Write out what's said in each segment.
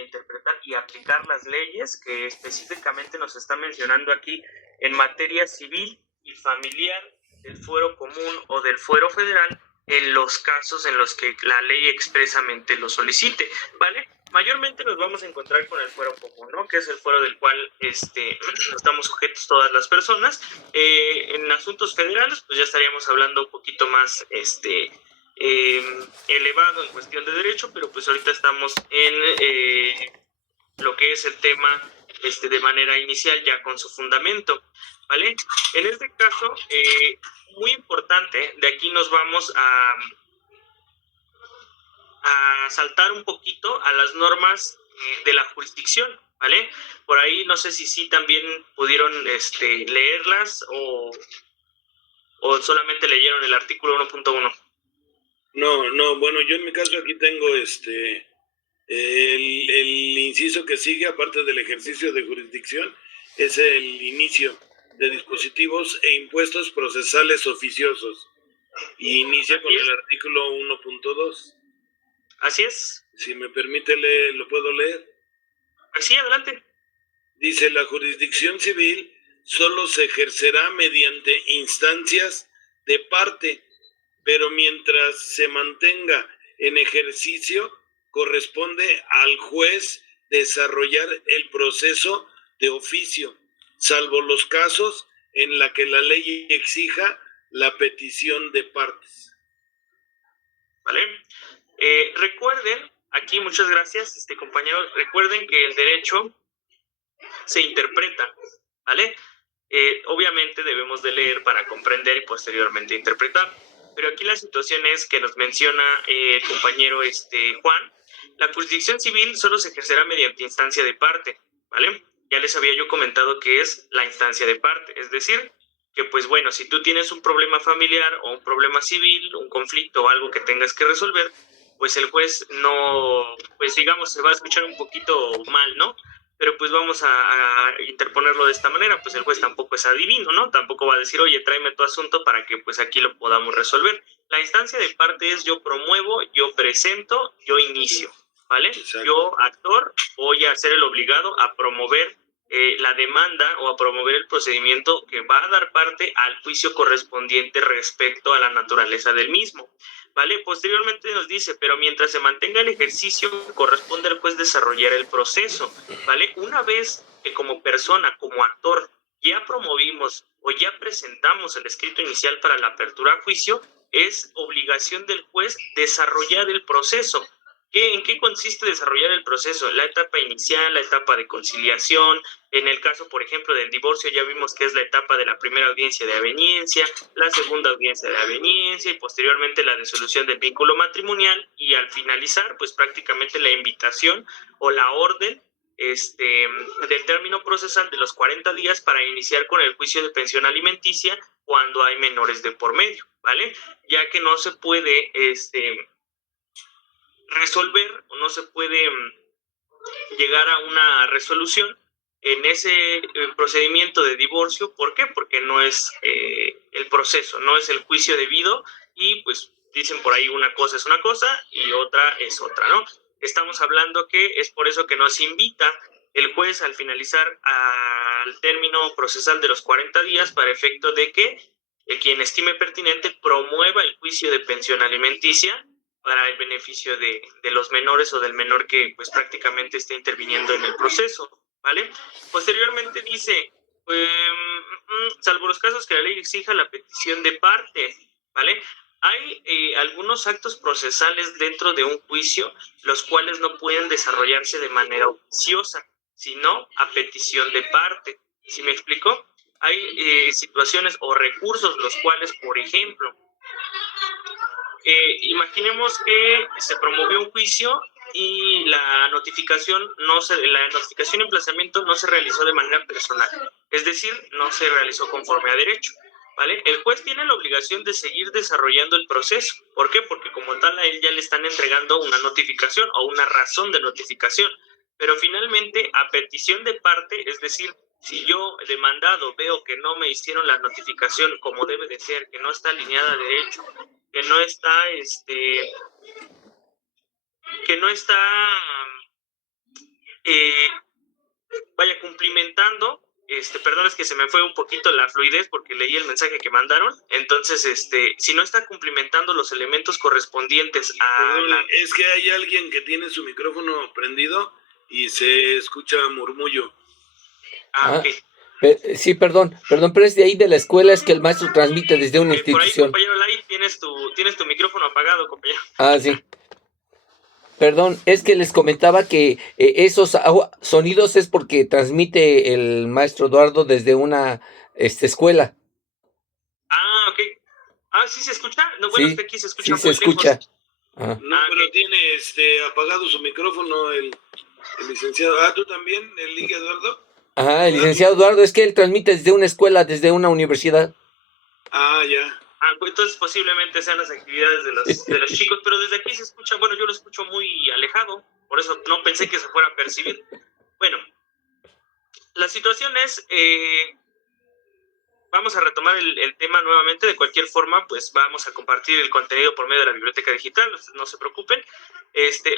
de interpretar y aplicar las leyes que específicamente nos está mencionando aquí en materia civil y familiar del fuero común o del fuero federal en los casos en los que la ley expresamente lo solicite, ¿vale? Mayormente nos vamos a encontrar con el fuero común, ¿no? Que es el fuero del cual estamos sujetos todas las personas. En asuntos federales, pues ya estaríamos hablando un poquito más elevado en cuestión de derecho, pero pues ahorita estamos en lo que es el tema de manera inicial ya con su fundamento, ¿vale? En este caso, muy importante, de aquí nos vamos a saltar un poquito a las normas de la jurisdicción, ¿vale? Por ahí no sé si sí también pudieron leerlas o solamente leyeron el artículo 1.1. No, bueno, yo en mi caso aquí tengo el inciso que sigue, aparte del ejercicio de jurisdicción, es el inicio de dispositivos e impuestos procesales oficiosos. Y inicia con el artículo 1.2. Así es. Si me permite leer, ¿lo puedo leer? Sí, adelante. Dice, la jurisdicción civil solo se ejercerá mediante instancias de parte, pero mientras se mantenga en ejercicio, corresponde al juez desarrollar el proceso de oficio, salvo los casos en la que la ley exija la petición de partes. ¿Vale? Recuerden, aquí muchas gracias, compañero, recuerden que el derecho se interpreta, ¿vale? Obviamente debemos de leer para comprender y posteriormente interpretar, pero aquí la situación es que nos menciona el compañero Juan, la jurisdicción civil solo se ejercerá mediante instancia de parte, ¿vale? Ya les había yo comentado que es la instancia de parte, es decir, que pues bueno, si tú tienes un problema familiar o un problema civil, un conflicto o algo que tengas que resolver, pues el juez no, pues digamos, se va a escuchar un poquito mal, ¿no? Pero pues vamos a interponerlo de esta manera, pues el juez tampoco es adivino, ¿no? Tampoco va a decir, oye, tráeme tu asunto para que pues aquí lo podamos resolver. La instancia de parte es yo promuevo, yo presento, yo inicio, ¿vale? Exacto. Yo, actor, voy a ser el obligado a promover la demanda o a promover el procedimiento que va a dar parte al juicio correspondiente respecto a la naturaleza del mismo, ¿vale? Posteriormente nos dice, pero mientras se mantenga el ejercicio, corresponde al juez desarrollar el proceso, ¿vale? Una vez que como persona, como actor, ya promovimos o ya presentamos el escrito inicial para la apertura a juicio, es obligación del juez desarrollar el proceso. ¿En qué consiste desarrollar el proceso? La etapa inicial, la etapa de conciliación. En el caso, por ejemplo, del divorcio, ya vimos que es la etapa de la primera audiencia de aveniencia, la segunda audiencia de aveniencia y posteriormente la disolución del vínculo matrimonial y al finalizar, pues prácticamente la invitación o la orden del término procesal de los 40 días para iniciar con el juicio de pensión alimenticia cuando hay menores de por medio, ¿vale? Ya que no se puede resolver o no se puede llegar a una resolución en ese procedimiento de divorcio. ¿Por qué? Porque no es el proceso, no es el juicio debido y pues dicen por ahí una cosa es una cosa y otra es otra, ¿no? Estamos hablando que es por eso que nos invita el juez al finalizar al término procesal de los 40 días para efecto de que quien estime pertinente promueva el juicio de pensión alimenticia para el beneficio de los menores o del menor que pues prácticamente esté interviniendo en el proceso, ¿vale? Posteriormente dice, salvo los casos que la ley exija la petición de parte, ¿vale? Hay algunos actos procesales dentro de un juicio los cuales no pueden desarrollarse de manera oficiosa, sino a petición de parte. ¿Sí me explico? Hay situaciones o recursos los cuales, por ejemplo, imaginemos que se promovió un juicio y la notificación y emplazamiento no se realizó de manera personal, es decir, no se realizó conforme a derecho, ¿vale? El juez tiene la obligación de seguir desarrollando el proceso. ¿Por qué? Porque como tal a él ya le están entregando una notificación o una razón de notificación, pero finalmente a petición de parte, es decir, si yo demandado veo que no me hicieron la notificación como debe de ser, que no está alineada a derecho, que no está eh, vaya cumplimentando, perdón, es que se me fue un poquito la fluidez porque leí el mensaje que mandaron. Entonces, si no está cumplimentando los elementos correspondientes a Perdón, es que hay alguien que tiene su micrófono prendido y se escucha murmullo. Ok. Sí, perdón, pero es de ahí de la escuela, es que el maestro transmite desde una Por ahí, institución. compañero Lai, tienes tu micrófono apagado, compañero. Sí. Perdón, es que les comentaba que esos sonidos es porque transmite el maestro Eduardo desde una escuela. Ok. ¿Sí se escucha? No, bueno, es que Sí, aquí se escucha sí se muy escucha. lejos. No, pero tiene apagado su micrófono el licenciado. ¿Tú también, el Liga Eduardo? El licenciado Eduardo, es que él transmite desde una escuela, desde una universidad. Ya. Pues entonces posiblemente sean las actividades de los chicos, pero desde aquí se escucha, bueno, yo lo escucho muy alejado, por eso no pensé que se fuera a percibir. Bueno, la situación es, vamos a retomar el tema nuevamente. De cualquier forma, pues vamos a compartir el contenido por medio de la biblioteca digital, no se preocupen.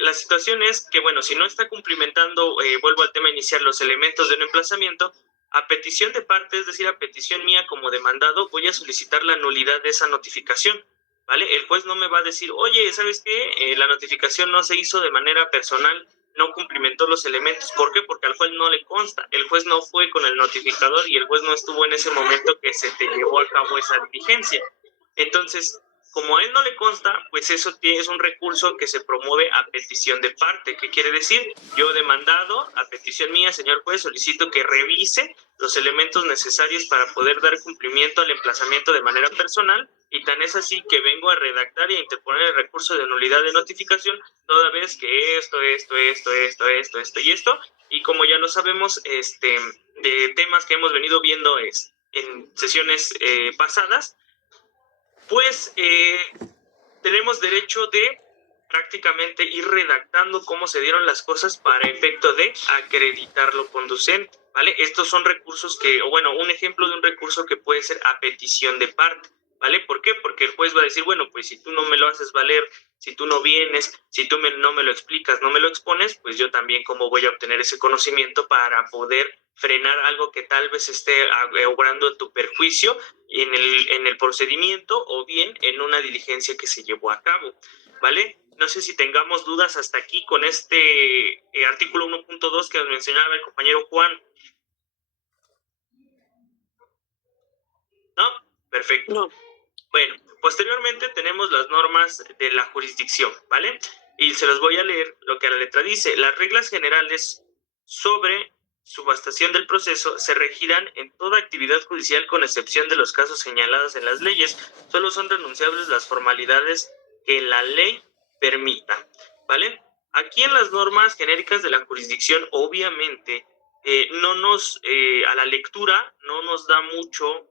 La situación es que, bueno, si no está cumplimentando, vuelvo al tema inicial, los elementos de un emplazamiento, a petición de parte, es decir, a petición mía como demandado, voy a solicitar la nulidad de esa notificación, ¿vale? El juez no me va a decir, oye, ¿sabes qué? La notificación no se hizo de manera personal, no cumplimentó los elementos. ¿Por qué? Porque al juez no le consta. El juez no fue con el notificador y el juez no estuvo en ese momento que se te llevó a cabo esa diligencia. Entonces, como a él no le consta, pues eso es un recurso que se promueve a petición de parte. ¿Qué quiere decir? Yo demandado, a petición mía, señor juez, solicito que revise los elementos necesarios para poder dar cumplimiento al emplazamiento de manera personal, y tan es así que vengo a redactar y a interponer el recurso de nulidad de notificación, toda vez que esto, y esto, y como ya lo sabemos, de temas que hemos venido viendo en sesiones pasadas, pues tenemos derecho de prácticamente ir redactando cómo se dieron las cosas para efecto de acreditar lo conducente, ¿vale? Estos son recursos un ejemplo de un recurso que puede ser a petición de parte, ¿vale? ¿Por qué? Porque el juez va a decir, bueno, pues si tú no me lo haces valer, si tú no vienes, si tú no me lo explicas, no me lo expones, pues yo también cómo voy a obtener ese conocimiento para poder frenar algo que tal vez esté obrando en tu perjuicio en el procedimiento o bien en una diligencia que se llevó a cabo, ¿vale? No sé si tengamos dudas hasta aquí con este artículo 1.2 que nos mencionaba el compañero Juan. ¿No? Perfecto. No. Bueno, posteriormente tenemos las normas de la jurisdicción, ¿vale? Y se los voy a leer lo que la letra dice. Las reglas generales sobre subhastación del proceso se regirán en toda actividad judicial con excepción de los casos señalados en las leyes. Solo son renunciables las formalidades que la ley permita, ¿vale? Aquí en las normas genéricas de la jurisdicción, obviamente, a la lectura no nos da mucho,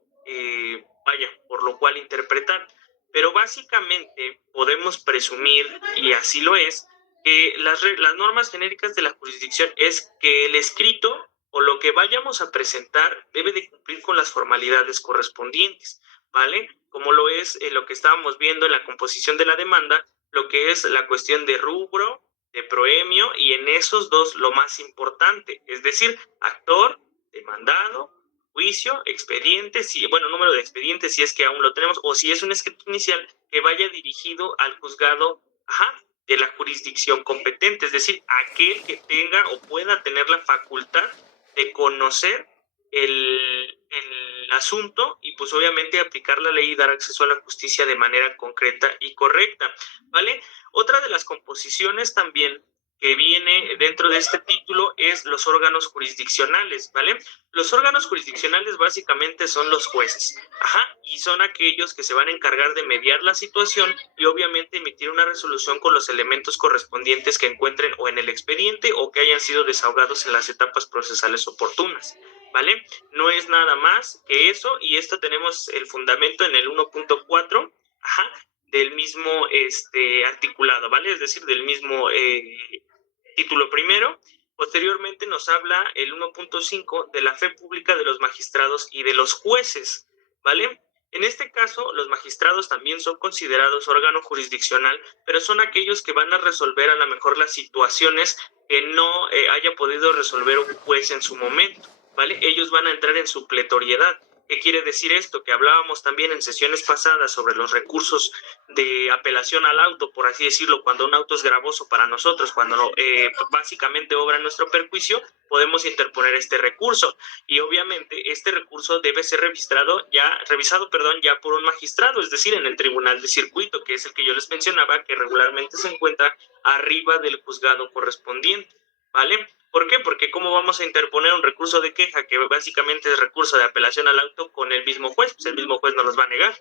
por lo cual interpretar, pero básicamente podemos presumir, y así lo es, que las normas genéricas de la jurisdicción es que el escrito o lo que vayamos a presentar debe de cumplir con las formalidades correspondientes, ¿vale? Como lo es lo que estábamos viendo en la composición de la demanda, lo que es la cuestión de rubro, de proemio, y en esos dos lo más importante, es decir, actor, demandado, juicio, expediente, número de expedientes si es que aún lo tenemos, o si es un escrito inicial que vaya dirigido al juzgado, de la jurisdicción competente, es decir, aquel que tenga o pueda tener la facultad de conocer el asunto y pues obviamente aplicar la ley y dar acceso a la justicia de manera concreta y correcta, ¿vale? Otra de las composiciones también que viene dentro de este título es los órganos jurisdiccionales, ¿vale? Los órganos jurisdiccionales básicamente son los jueces, y son aquellos que se van a encargar de mediar la situación y obviamente emitir una resolución con los elementos correspondientes que encuentren o en el expediente o que hayan sido desahogados en las etapas procesales oportunas, ¿vale? No es nada más que eso, y esto tenemos el fundamento en el 1.4, del mismo articulado, ¿vale? Es decir, del mismo título primero. Posteriormente nos habla el 1.5 de la fe pública de los magistrados y de los jueces, ¿vale? En este caso, los magistrados también son considerados órgano jurisdiccional, pero son aquellos que van a resolver a lo mejor las situaciones que no haya podido resolver un juez en su momento, ¿vale? Ellos van a entrar en supletoriedad. ¿Qué quiere decir esto? Que hablábamos también en sesiones pasadas sobre los recursos de apelación al auto, por así decirlo, cuando un auto es gravoso para nosotros, cuando básicamente obra en nuestro perjuicio, podemos interponer este recurso y obviamente este recurso debe ser revisado ya por un magistrado, es decir, en el tribunal de circuito, que es el que yo les mencionaba, que regularmente se encuentra arriba del juzgado correspondiente, ¿vale? ¿Por qué? Porque ¿cómo vamos a interponer un recurso de queja que básicamente es recurso de apelación al auto con el mismo juez? Pues el mismo juez no los va a negar.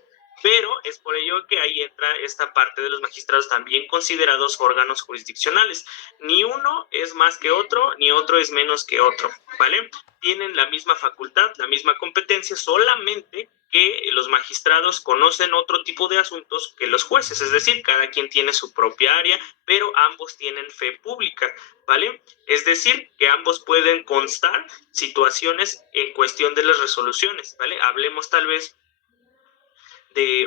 Pero es por ello que ahí entra esta parte de los magistrados también considerados órganos jurisdiccionales. Ni uno es más que otro, ni otro es menos que otro, ¿vale? Tienen la misma facultad, la misma competencia, solamente que los magistrados conocen otro tipo de asuntos que los jueces, es decir, cada quien tiene su propia área, pero ambos tienen fe pública, ¿vale? Es decir, que ambos pueden constar situaciones en cuestión de las resoluciones, ¿vale? Hablemos tal vez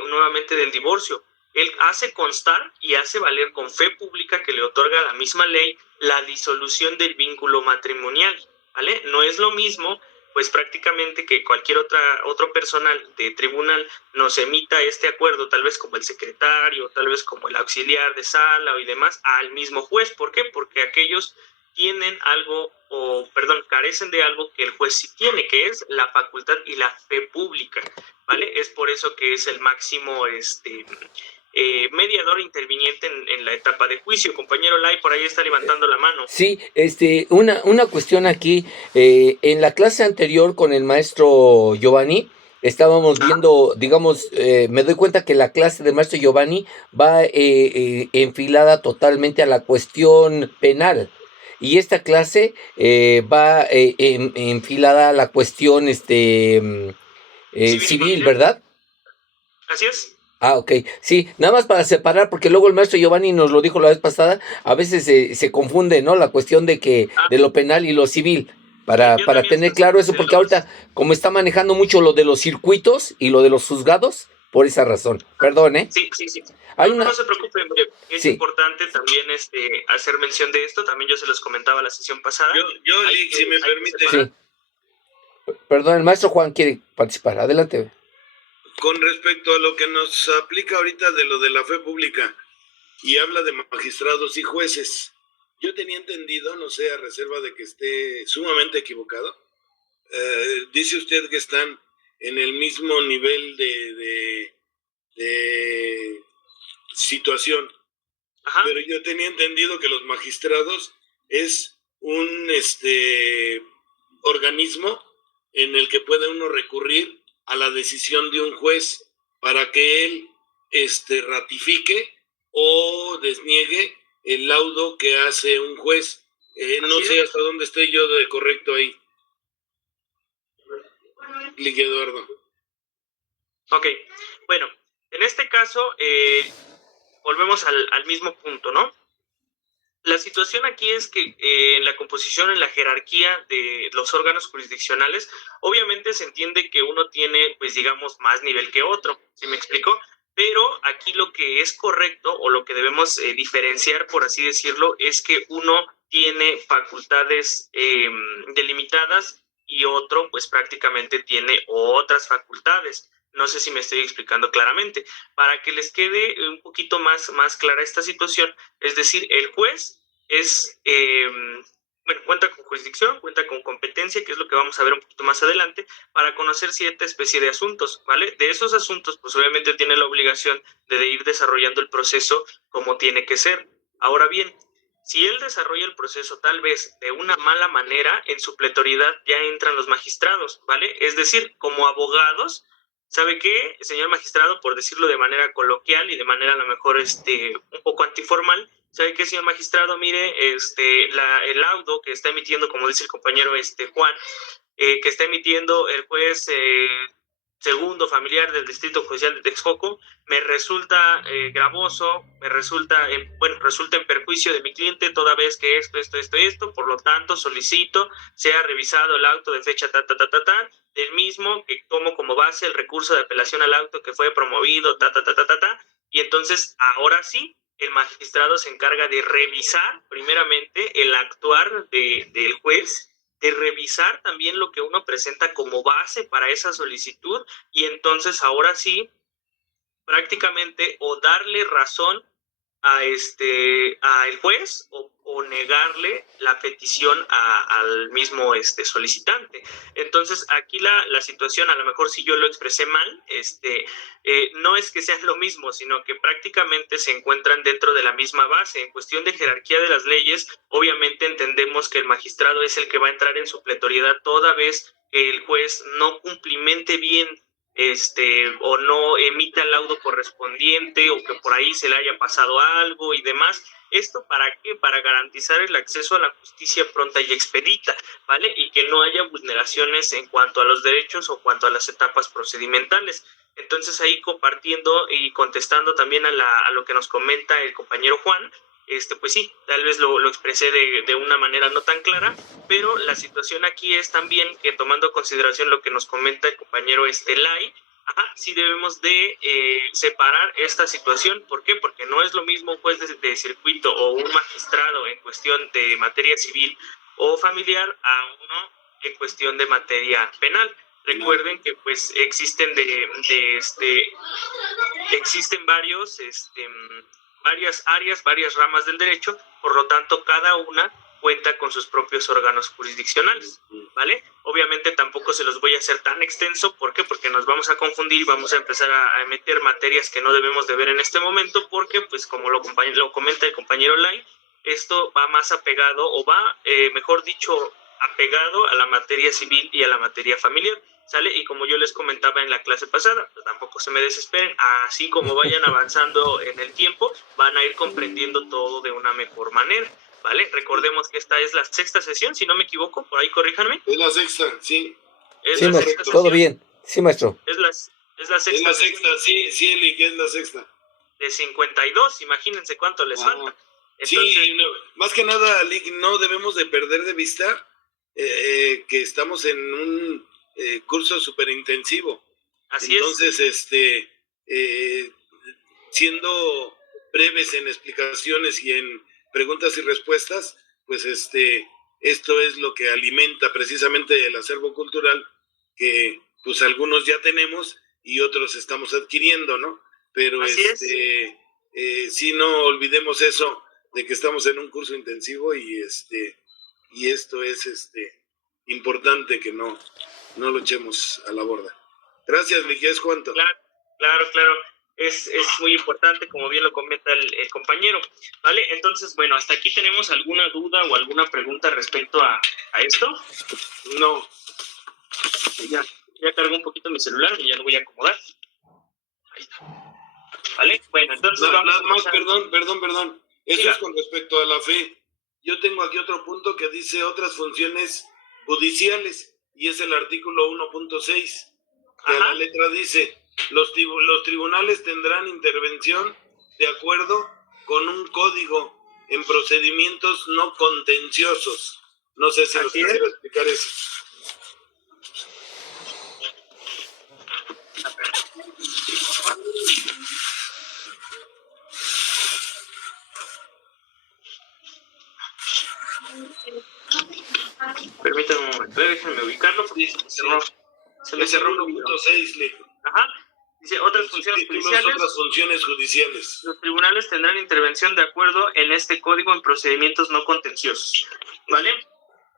nuevamente del divorcio. Él hace constar y hace valer con fe pública que le otorga la misma ley la disolución del vínculo matrimonial, ¿vale? No es lo mismo, pues prácticamente que cualquier otro personal de tribunal nos emita este acuerdo, tal vez como el secretario, tal vez como el auxiliar de sala y demás, al mismo juez. ¿Por qué? Porque aquellos tienen algo, carecen de algo que el juez sí tiene, que es la facultad y la fe pública, ¿vale? Es por eso que es el máximo mediador interviniente en la etapa de juicio. Compañero Lai, por ahí está levantando la mano. Sí, una cuestión aquí, en la clase anterior con el maestro Giovanni, estábamos viendo, digamos, me doy cuenta que la clase del maestro Giovanni va enfilada totalmente a la cuestión penal. Y esta clase va enfilada a la cuestión civil, ¿verdad? Así es. Ah, ok. Sí, nada más para separar, porque luego el maestro Giovanni nos lo dijo la vez pasada, a veces se confunde, ¿no? La cuestión de lo penal y lo civil, para tener claro eso, porque ahorita, como está manejando mucho lo de los circuitos y lo de los juzgados, por esa razón. Perdón, ¿eh? Sí. No se preocupen, es importante también hacer mención de esto, también yo se los comentaba la sesión pasada. Yo si me permite. Sí. Perdón, el maestro Juan quiere participar, adelante. Con respecto a lo que nos aplica ahorita de lo de la fe pública y habla de magistrados y jueces, yo tenía entendido, no sé, a reserva de que esté sumamente equivocado, dice usted que están en el mismo nivel de situación. Ajá. Pero yo tenía entendido que los magistrados es un organismo en el que puede uno recurrir a la decisión de un juez para que él ratifique o desniegue el laudo que hace un juez. No sé hasta dónde estoy yo de correcto ahí. Ligue Eduardo. Ok, bueno, en este caso volvemos al mismo punto, ¿no? La situación aquí es que en la composición, en la jerarquía de los órganos jurisdiccionales, obviamente se entiende que uno tiene, pues digamos, más nivel que otro, ¿sí me explico? Pero aquí lo que es correcto o lo que debemos diferenciar, por así decirlo, es que uno tiene facultades delimitadas y otro, pues prácticamente tiene otras facultades. No sé si me estoy explicando claramente. Para que les quede un poquito más clara esta situación, es decir, el juez cuenta con jurisdicción, cuenta con competencia, que es lo que vamos a ver un poquito más adelante, para conocer cierta especie de asuntos, ¿vale? De esos asuntos, pues obviamente tiene la obligación de ir desarrollando el proceso como tiene que ser. Ahora bien, si él desarrolla el proceso tal vez de una mala manera, en su pletoriedad ya entran los magistrados, ¿vale? Es decir, como abogados, ¿sabe qué, señor magistrado? Por decirlo de manera coloquial y de manera a lo mejor un poco antiformal, ¿sabe qué, señor magistrado? Mire, el laudo que está emitiendo, como dice el compañero Juan, que está emitiendo el juez segundo familiar del Distrito Judicial de Texcoco, me resulta gravoso, resulta en perjuicio de mi cliente, toda vez que esto, por lo tanto solicito sea revisado el auto de fecha del mismo, que tomo como base el recurso de apelación al auto que fue promovido, y entonces ahora sí, el magistrado se encarga de revisar primeramente el actuar del juez, de revisar también lo que uno presenta como base para esa solicitud, y entonces ahora sí, prácticamente o darle razón a el juez o negarle la petición al mismo solicitante. Entonces aquí la situación, a lo mejor si yo lo expresé mal, no es que sean lo mismo, sino que prácticamente se encuentran dentro de la misma base. En cuestión de jerarquía de las leyes, obviamente entendemos que el magistrado es el que va a entrar en supletoriedad toda vez que el juez no cumplimente bien o no emita el laudo correspondiente, o que por ahí se le haya pasado algo y demás. ¿Esto para qué? Para garantizar el acceso a la justicia pronta y expedita, ¿vale? Y que no haya vulneraciones en cuanto a los derechos o cuanto a las etapas procedimentales. Entonces ahí compartiendo y contestando también a lo que nos comenta el compañero Juan, pues sí, tal vez lo expresé de una manera no tan clara, pero la situación aquí es también que, tomando en consideración lo que nos comenta el compañero Lai, sí debemos de separar esta situación. ¿Por qué? Porque no es lo mismo un juez de circuito o un magistrado en cuestión de materia civil o familiar a uno en cuestión de materia penal. Recuerden que pues existen existen varias áreas, varias ramas del derecho, por lo tanto cada una cuenta con sus propios órganos jurisdiccionales, ¿vale? Obviamente tampoco se los voy a hacer tan extenso. ¿Por qué? Porque nos vamos a confundir y vamos a empezar a meter materias que no debemos de ver en este momento, porque pues como lo comenta el compañero Lai, esto va más apegado, o va, mejor dicho, apegado a la materia civil y a la materia familiar, ¿sale? Y como yo les comentaba en la clase pasada, pues tampoco se me desesperen, así como vayan avanzando en el tiempo, van a ir comprendiendo todo de una mejor manera, ¿vale? Recordemos que esta es la sexta sesión, si no me equivoco, por ahí corríjanme. Es la sexta, sí. Es sí, la sexta todo sesión. Bien, sí, maestro. Es la sexta. Es la sexta, sí, Eli, que es la sexta. De 52, imagínense cuánto les falta. Entonces, sí, no, más que nada, Lick, no debemos de perder de vista que estamos en un curso súper intensivo. Así entonces, es. Siendo breves en explicaciones y en preguntas y respuestas, pues esto es lo que alimenta precisamente el acervo cultural que pues algunos ya tenemos y otros estamos adquiriendo, ¿no? Pero sí, no olvidemos eso de que estamos en un curso intensivo y esto es importante que no lo echemos a la borda. Gracias, Miguel, ¿es cuánto? Claro. Es muy importante, como bien lo comenta el compañero, ¿vale? Entonces, bueno, hasta aquí tenemos alguna duda o alguna pregunta respecto a esto. No. Ya cargó un poquito mi celular y ya lo voy a acomodar. Ahí está. ¿Vale? Bueno, entonces nada más, perdón. Eso es con respecto a la fe. Yo tengo aquí otro punto que dice otras funciones judiciales, y es el artículo 1.6, que la letra dice: los tribunales tendrán intervención de acuerdo con un código en procedimientos no contenciosos. No sé si nos quisiera explicar eso. Permítanme un momento, déjenme ubicarlo porque se me cerró. 1.6, dice otras funciones judiciales. Otras funciones judiciales. Los tribunales tendrán intervención de acuerdo en este código en procedimientos no contenciosos, ¿vale?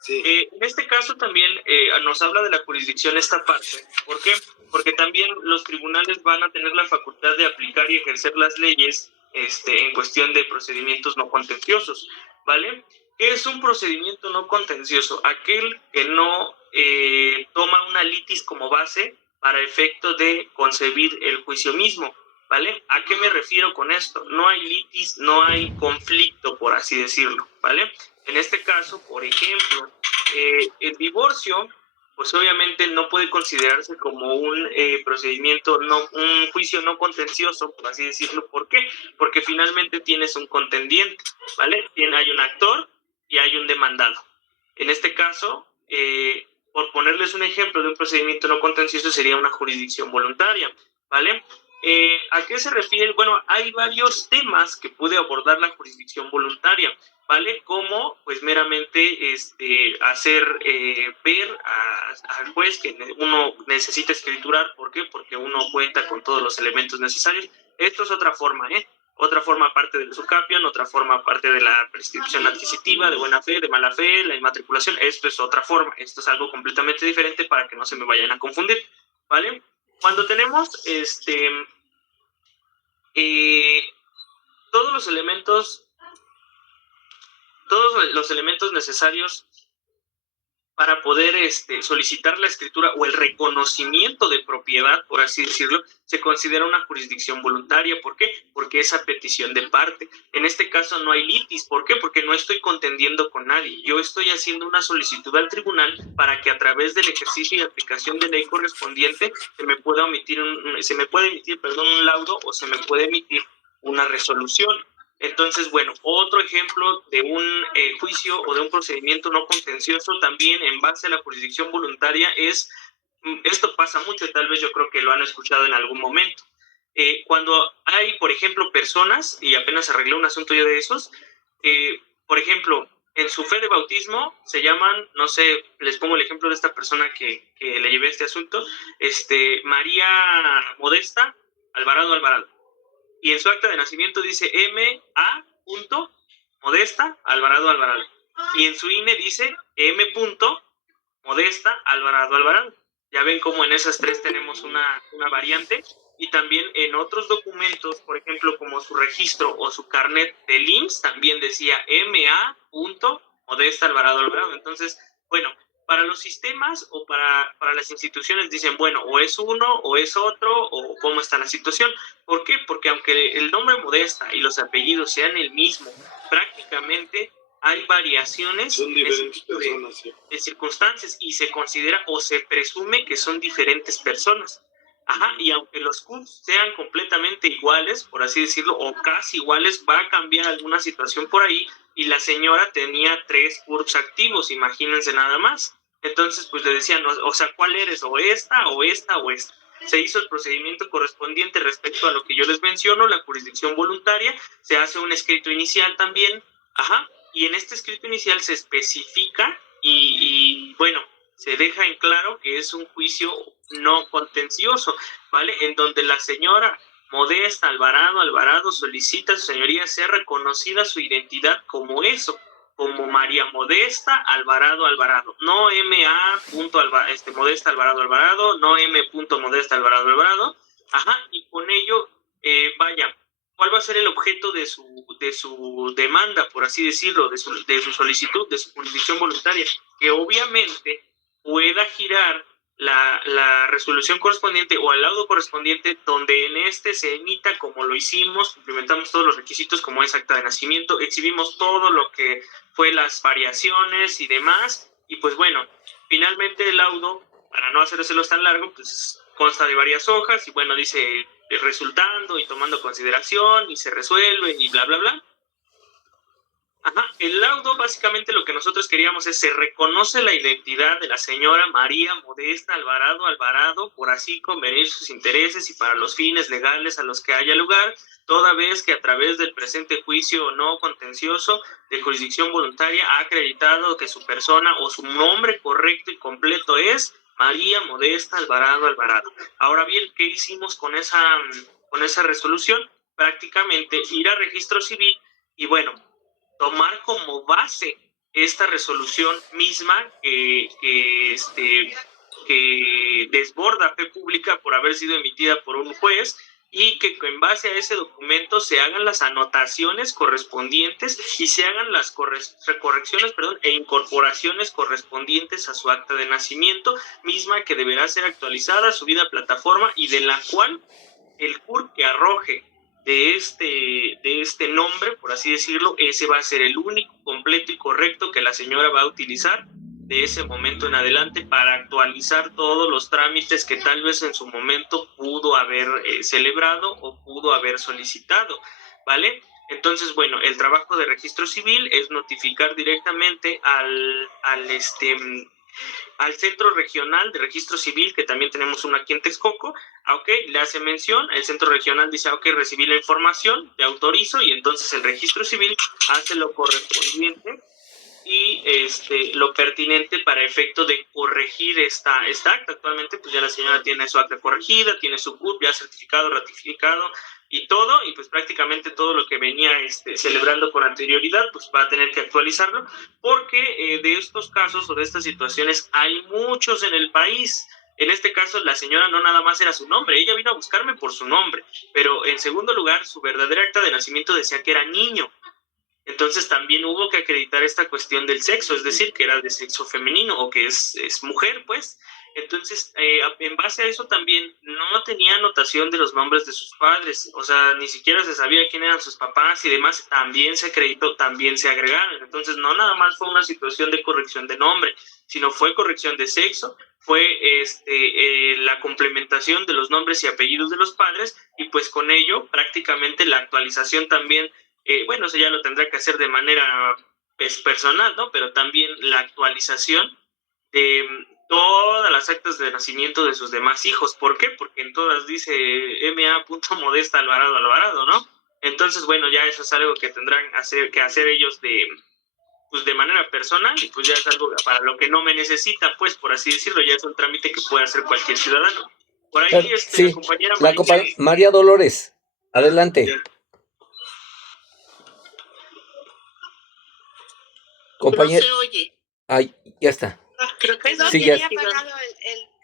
Sí. En este caso también nos habla de la jurisdicción esta parte. ¿Por qué? Porque también los tribunales van a tener la facultad de aplicar y ejercer las leyes en cuestión de procedimientos no contenciosos, ¿vale? ¿Qué es un procedimiento no contencioso? Aquel que no toma una litis como base para efecto de concebir el juicio mismo, ¿vale? ¿A qué me refiero con esto? No hay litis, no hay conflicto, por así decirlo, ¿vale? En este caso, por ejemplo, el divorcio, pues obviamente no puede considerarse como un procedimiento, un juicio no contencioso, por así decirlo. ¿Por qué? Porque finalmente tienes un contendiente, ¿vale? Hay un actor y hay un demandado. En este caso, por ponerles un ejemplo de un procedimiento no contencioso, sería una jurisdicción voluntaria, ¿vale? ¿A qué se refiere? Bueno, hay varios temas que puede abordar la jurisdicción voluntaria, ¿vale? Como, pues, meramente hacer ver al juez que uno necesita escriturar. ¿Por qué? Porque uno cuenta con todos los elementos necesarios. Esto es otra forma, ¿eh? Otra forma aparte del usucapión, otra forma aparte de la prescripción adquisitiva, de buena fe, de mala fe, la inmatriculación. Esto es otra forma. Esto es algo completamente diferente para que no se me vayan a confundir, ¿vale? Cuando tenemos todos los elementos necesarios para poder solicitar la escritura o el reconocimiento de propiedad, por así decirlo, se considera una jurisdicción voluntaria. ¿Por qué? Porque es a petición de parte. En este caso no hay litis. ¿Por qué? Porque no estoy contendiendo con nadie. Yo estoy haciendo una solicitud al tribunal para que a través del ejercicio y aplicación de ley correspondiente se me puede emitir un laudo o se me puede emitir una resolución. Entonces, bueno, otro ejemplo de un juicio o de un procedimiento no contencioso también en base a la jurisdicción voluntaria es, esto pasa mucho, tal vez yo creo que lo han escuchado en algún momento, cuando hay, por ejemplo, personas, y apenas arreglé un asunto yo de esos, por ejemplo, en su fe de bautismo se llaman, no sé, les pongo el ejemplo de esta persona que le llevé este asunto, María Modesta Alvarado Alvarado. Y en su acta de nacimiento dice M.A. Modesta Alvarado Alvarado. Y en su INE dice M. Modesta Alvarado Alvarado. Ya ven cómo en esas tres tenemos una variante. Y también en otros documentos, por ejemplo, como su registro o su carnet del IMSS, también decía M.A. Modesta Alvarado Alvarado. Entonces, bueno, para los sistemas o para las instituciones dicen, bueno, o es uno o es otro, o cómo está la situación. ¿Por qué? Porque aunque el nombre Modesta y los apellidos sean el mismo, prácticamente hay variaciones. Son diferentes personas, sí. De circunstancias, y se considera o se presume que son diferentes personas. Ajá, y aunque los CURPS sean completamente iguales, por así decirlo, o casi iguales, va a cambiar alguna situación por ahí, y la señora tenía 3 CURPS activos, imagínense nada más. Entonces, pues le decían, o sea, ¿cuál eres? ¿O esta, o esta, o esta? Se hizo el procedimiento correspondiente respecto a lo que yo les menciono, la jurisdicción voluntaria, se hace un escrito inicial también, ajá, y en este escrito inicial se especifica y bueno, se deja en claro que es un juicio no contencioso, ¿vale? En donde la señora Modesta Alvarado solicita a su señoría sea reconocida su identidad como eso, como María Modesta Alvarado, no M.A. Modesta Alvarado, no M. Modesta Alvarado, ajá, y con ello, vaya, ¿cuál va a ser el objeto de su demanda, por así decirlo, de su solicitud, de su jurisdicción voluntaria? Que obviamente pueda girar la resolución correspondiente o el laudo correspondiente, donde en se emita como lo hicimos, cumplimentamos todos los requisitos como es acta de nacimiento, exhibimos todo lo que fue las variaciones y demás, y pues bueno, finalmente el laudo, para no hacérselos tan largo, pues consta de varias hojas, y bueno, dice resultando y tomando consideración, y se resuelve, y bla, bla, bla. Ajá, el laudo básicamente lo que nosotros queríamos es se reconoce la identidad de la señora María Modesta Alvarado por así convenir sus intereses y para los fines legales a los que haya lugar, toda vez que a través del presente juicio no contencioso de jurisdicción voluntaria ha acreditado que su persona o su nombre correcto y completo es María Modesta Alvarado. Ahora bien, ¿qué hicimos con esa resolución? Prácticamente ir a registro civil y bueno, tomar como base esta resolución misma que desborda fe pública por haber sido emitida por un juez, y que en base a ese documento se hagan las anotaciones correspondientes y se hagan las correcciones e incorporaciones correspondientes a su acta de nacimiento, misma que deberá ser actualizada, subida a plataforma, y de la cual el CURP que arroje de este nombre, por así decirlo, ese va a ser el único, completo y correcto que la señora va a utilizar de ese momento en adelante para actualizar todos los trámites que tal vez en su momento pudo haber celebrado o pudo haber solicitado, ¿vale? Entonces, bueno, el trabajo de registro civil es notificar directamente al Centro Regional de Registro Civil, que también tenemos uno aquí en Texcoco. Ok, le hace mención, el Centro Regional dice, ok, recibí la información, te autorizo, y entonces el Registro Civil hace lo correspondiente y lo pertinente para efecto de corregir esta acta. Actualmente pues ya la señora tiene su acta corregida, tiene su CUP ya certificado, ratificado y todo, y pues prácticamente todo lo que venía celebrando con anterioridad pues va a tener que actualizarlo, porque de estos casos o de estas situaciones hay muchos en el país. En este caso, la señora no nada más era su nombre, ella vino a buscarme por su nombre, pero en segundo lugar, su verdadera acta de nacimiento decía que era niño. Entonces también hubo que acreditar esta cuestión del sexo, es decir, que era de sexo femenino o que es mujer, pues. Entonces, en base a eso también no tenía anotación de los nombres de sus padres, o sea, ni siquiera se sabía quién eran sus papás y demás, también se acreditó, también se agregaron. Entonces, no nada más fue una situación de corrección de nombre, sino fue corrección de sexo, fue la complementación de los nombres y apellidos de los padres, y pues con ello prácticamente la actualización también. Bueno, eso ya lo tendrá que hacer de manera personal, ¿no? Pero también la actualización de todas las actas de nacimiento de sus demás hijos. ¿Por qué? Porque en todas dice M.A. Modesta Alvarado Alvarado, ¿no? Entonces, bueno, ya eso es algo que tendrán que hacer ellos pues de manera personal, y pues ya es algo para lo que no me necesita, pues, por así decirlo, ya es un trámite que puede hacer cualquier ciudadano. Por ahí, Claro, la sí, compañera María Dolores, adelante. Ya. No Compañera, se oye. ay, ya está. Perdón, Sí, ya. tenía apagado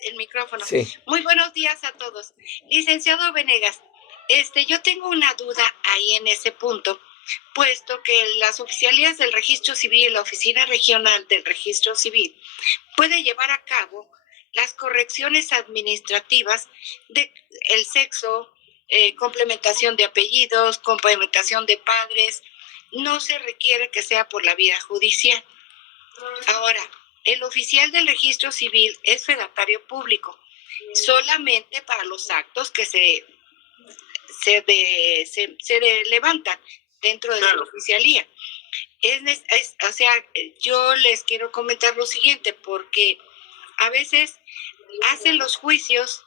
el micrófono. Sí. Muy buenos días a todos. Licenciado Venegas, yo tengo una duda ahí en ese punto, puesto que las oficialías del Registro Civil, la Oficina Regional del Registro Civil, puede llevar a cabo las correcciones administrativas de el sexo, complementación de apellidos, complementación de padres. No se requiere que sea por la vía judicial. Ahora, el oficial del registro civil es fedatario público, solamente para los actos que se levantan dentro de su oficialía. O sea, yo les quiero comentar lo siguiente, porque a veces hacen los juicios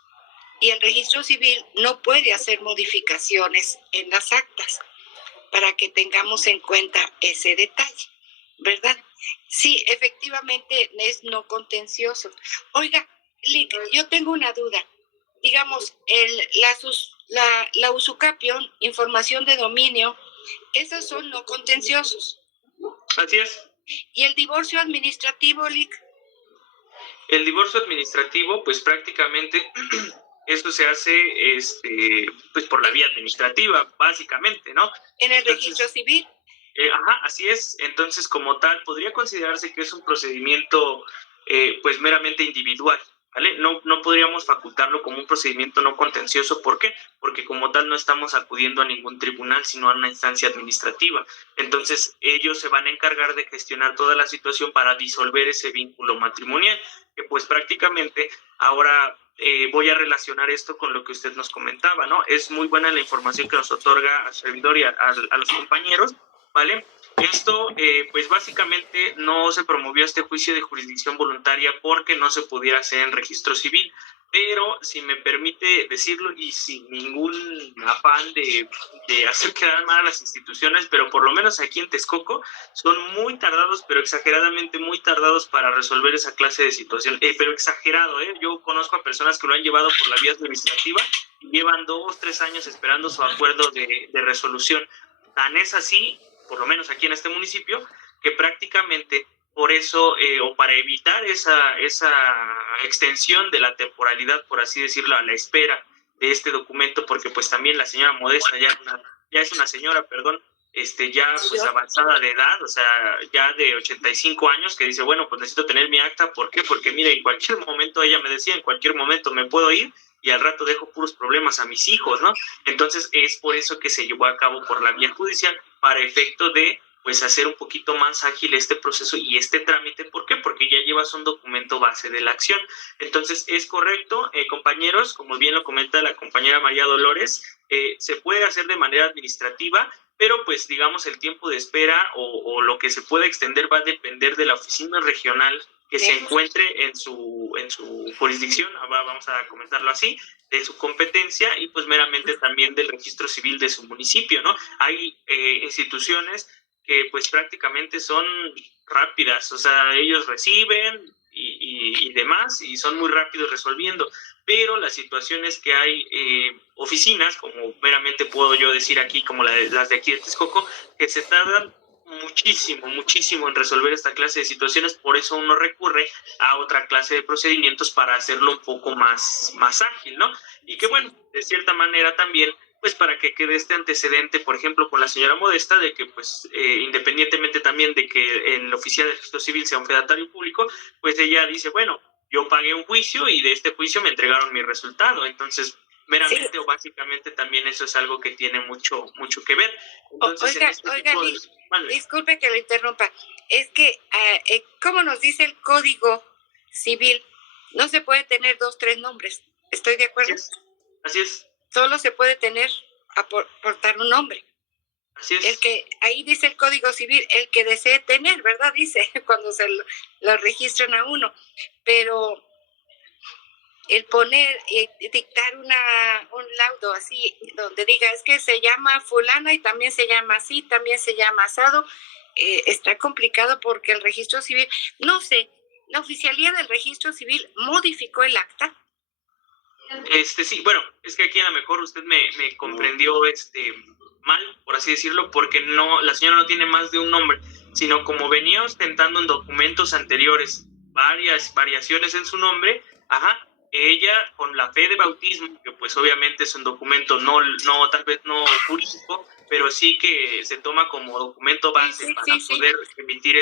y el registro civil no puede hacer modificaciones en las actas, para que tengamos en cuenta ese detalle, ¿verdad? Sí, efectivamente es no contencioso. Oiga, Lick, yo tengo una duda. Digamos, la usucapión, información de dominio, esos son no contenciosos. Así es. ¿Y el divorcio administrativo, Lick? El divorcio administrativo, pues prácticamente eso se hace pues por la vía administrativa, básicamente, ¿no? En el registro civil. Ajá, así es. Entonces, como tal, podría considerarse que es un procedimiento pues meramente individual, ¿vale? No podríamos facultarlo como un procedimiento no contencioso. ¿Por qué? Porque como tal no estamos acudiendo a ningún tribunal, sino a una instancia administrativa. Entonces, ellos se van a encargar de gestionar toda la situación para disolver ese vínculo matrimonial, que pues prácticamente ahora voy a relacionar esto con lo que usted nos comentaba, ¿no? Es muy buena la información que nos otorga al servidor y a los compañeros, ¿vale? Esto, pues básicamente no se promovió este juicio de jurisdicción voluntaria porque no se pudiera hacer en registro civil, pero si me permite decirlo y sin ningún afán de hacer quedar mal a las instituciones, pero por lo menos aquí en Texcoco son muy tardados, pero exageradamente muy tardados para resolver esa clase de situación, pero exagerado, yo conozco a personas que lo han llevado por la vía administrativa y llevan 2-3 años esperando su acuerdo de resolución. Tan es así, por lo menos aquí en este municipio, que prácticamente por eso, o para evitar esa extensión de la temporalidad, por así decirlo, a la espera de este documento, porque pues también la señora Modesta ya es una señora, perdón, ya pues avanzada de edad, o sea, ya de 85 años, que dice, bueno, pues necesito tener mi acta. ¿Por qué? Porque mire, en cualquier momento, ella me decía, en cualquier momento me puedo ir y al rato dejo puros problemas a mis hijos, ¿no? Entonces es por eso que se llevó a cabo por la vía judicial, para efecto de pues hacer un poquito más ágil este proceso y este trámite. ¿Por qué? Porque ya llevas un documento base de la acción. Entonces es correcto, compañeros, como bien lo comenta la compañera María Dolores, se puede hacer de manera administrativa, pero pues digamos el tiempo de espera o lo que se pueda extender va a depender de la oficina regional que se encuentre en su jurisdicción, vamos a comentarlo así, de su competencia y pues meramente también del registro civil de su municipio, ¿no? Hay instituciones que pues prácticamente son rápidas, o sea, ellos reciben y demás y son muy rápidos resolviendo, pero las situaciones que hay oficinas, como meramente puedo yo decir aquí, como las de aquí de Texcoco, que se tardan muchísimo en resolver esta clase de situaciones, por eso uno recurre a otra clase de procedimientos para hacerlo un poco más ágil, ¿no? Y que bueno, de cierta manera también, pues para que quede este antecedente, por ejemplo, con la señora Modesta, de que pues independientemente también de que el oficial de registro civil sea un fedatario público, pues ella dice, bueno, yo pagué un juicio y de este juicio me entregaron mi resultado, entonces meramente o básicamente también eso es algo que tiene mucho que ver. Entonces, oiga, disculpe que lo interrumpa, es que como nos dice el Código Civil, no se puede tener 2, 3 nombres, ¿estoy de acuerdo? Así es. Solo se puede tener, aportar un nombre. Así es. El que, ahí dice el Código Civil, el que desee tener, ¿verdad? Dice, cuando se lo registran a uno, pero el poner, dictar un laudo así, donde diga, es que se llama fulana y también se llama así, también se llama asado, está complicado porque el registro civil, no sé, la oficialía del registro civil modificó el acta. Sí, bueno, es que aquí a lo mejor usted me comprendió mal, por así decirlo, porque no, la señora no tiene más de un nombre, sino como venía ostentando en documentos anteriores varias variaciones en su nombre, ella con la fe de bautismo, que pues obviamente es un documento no tal vez no jurídico, pero sí que se toma como documento base para poder emitir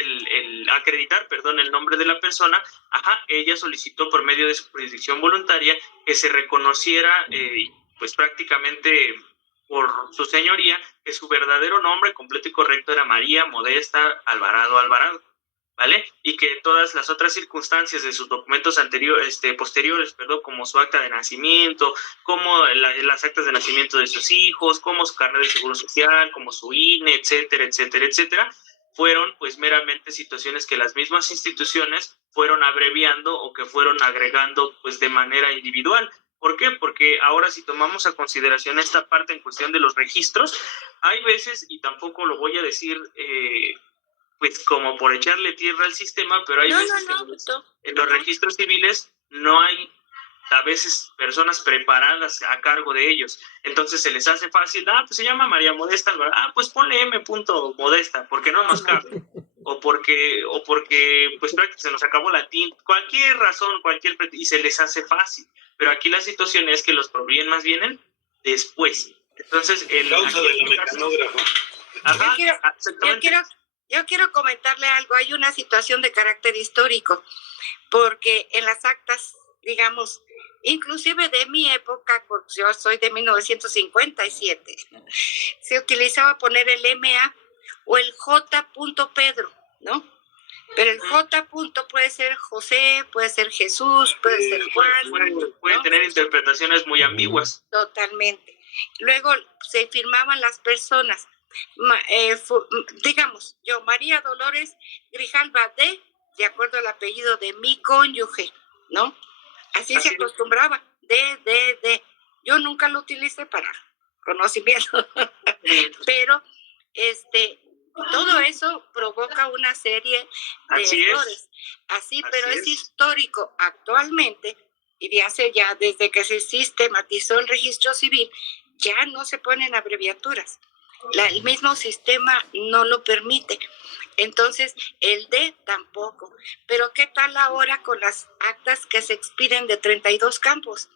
acreditar, el nombre de la persona, ella solicitó por medio de su jurisdicción voluntaria que se reconociera, pues prácticamente por su señoría, que su verdadero nombre completo y correcto era María Modesta Alvarado, ¿vale? Y que todas las otras circunstancias de sus documentos posteriores, como su acta de nacimiento, como las actas de nacimiento de sus hijos, como su carnet de seguro social, como su INE, etcétera, fueron pues meramente situaciones que las mismas instituciones fueron abreviando o que fueron agregando pues de manera individual. ¿Por qué? Porque ahora si tomamos a consideración esta parte en cuestión de los registros, hay veces, y tampoco lo voy a decir pues como por echarle tierra al sistema, pero hay veces que en los registros civiles no hay a veces personas preparadas a cargo de ellos, entonces se les hace fácil, pues se llama María Modesta Alvarado, pues ponle M. Modesta, porque no nos cabe, o porque pues prácticamente se nos acabó la tinta, cualquier razón, y se les hace fácil, pero aquí la situación es que los problemas vienen después, entonces causa de la mecanógrafa. Yo quiero comentarle algo, hay una situación de carácter histórico, porque en las actas, digamos, inclusive de mi época, porque yo soy de 1957, se utilizaba poner el MA o el J. Pedro, ¿no? Pero el J. puede ser José, puede ser Jesús, puede ser Juan. Pueden tener interpretaciones muy ambiguas. Totalmente. Luego se firmaban las personas. Digamos, yo, María Dolores Grijalva de acuerdo al apellido de mi cónyuge, ¿no? Así se acostumbraba, de. Yo nunca lo utilicé para conocimiento, pero todo eso provoca una serie de errores. Pero es histórico actualmente, y desde que se sistematizó el registro civil, ya no se ponen abreviaturas. El mismo sistema no lo permite. Entonces, el D tampoco. Pero ¿qué tal ahora con las actas que se expiden de 32 campos?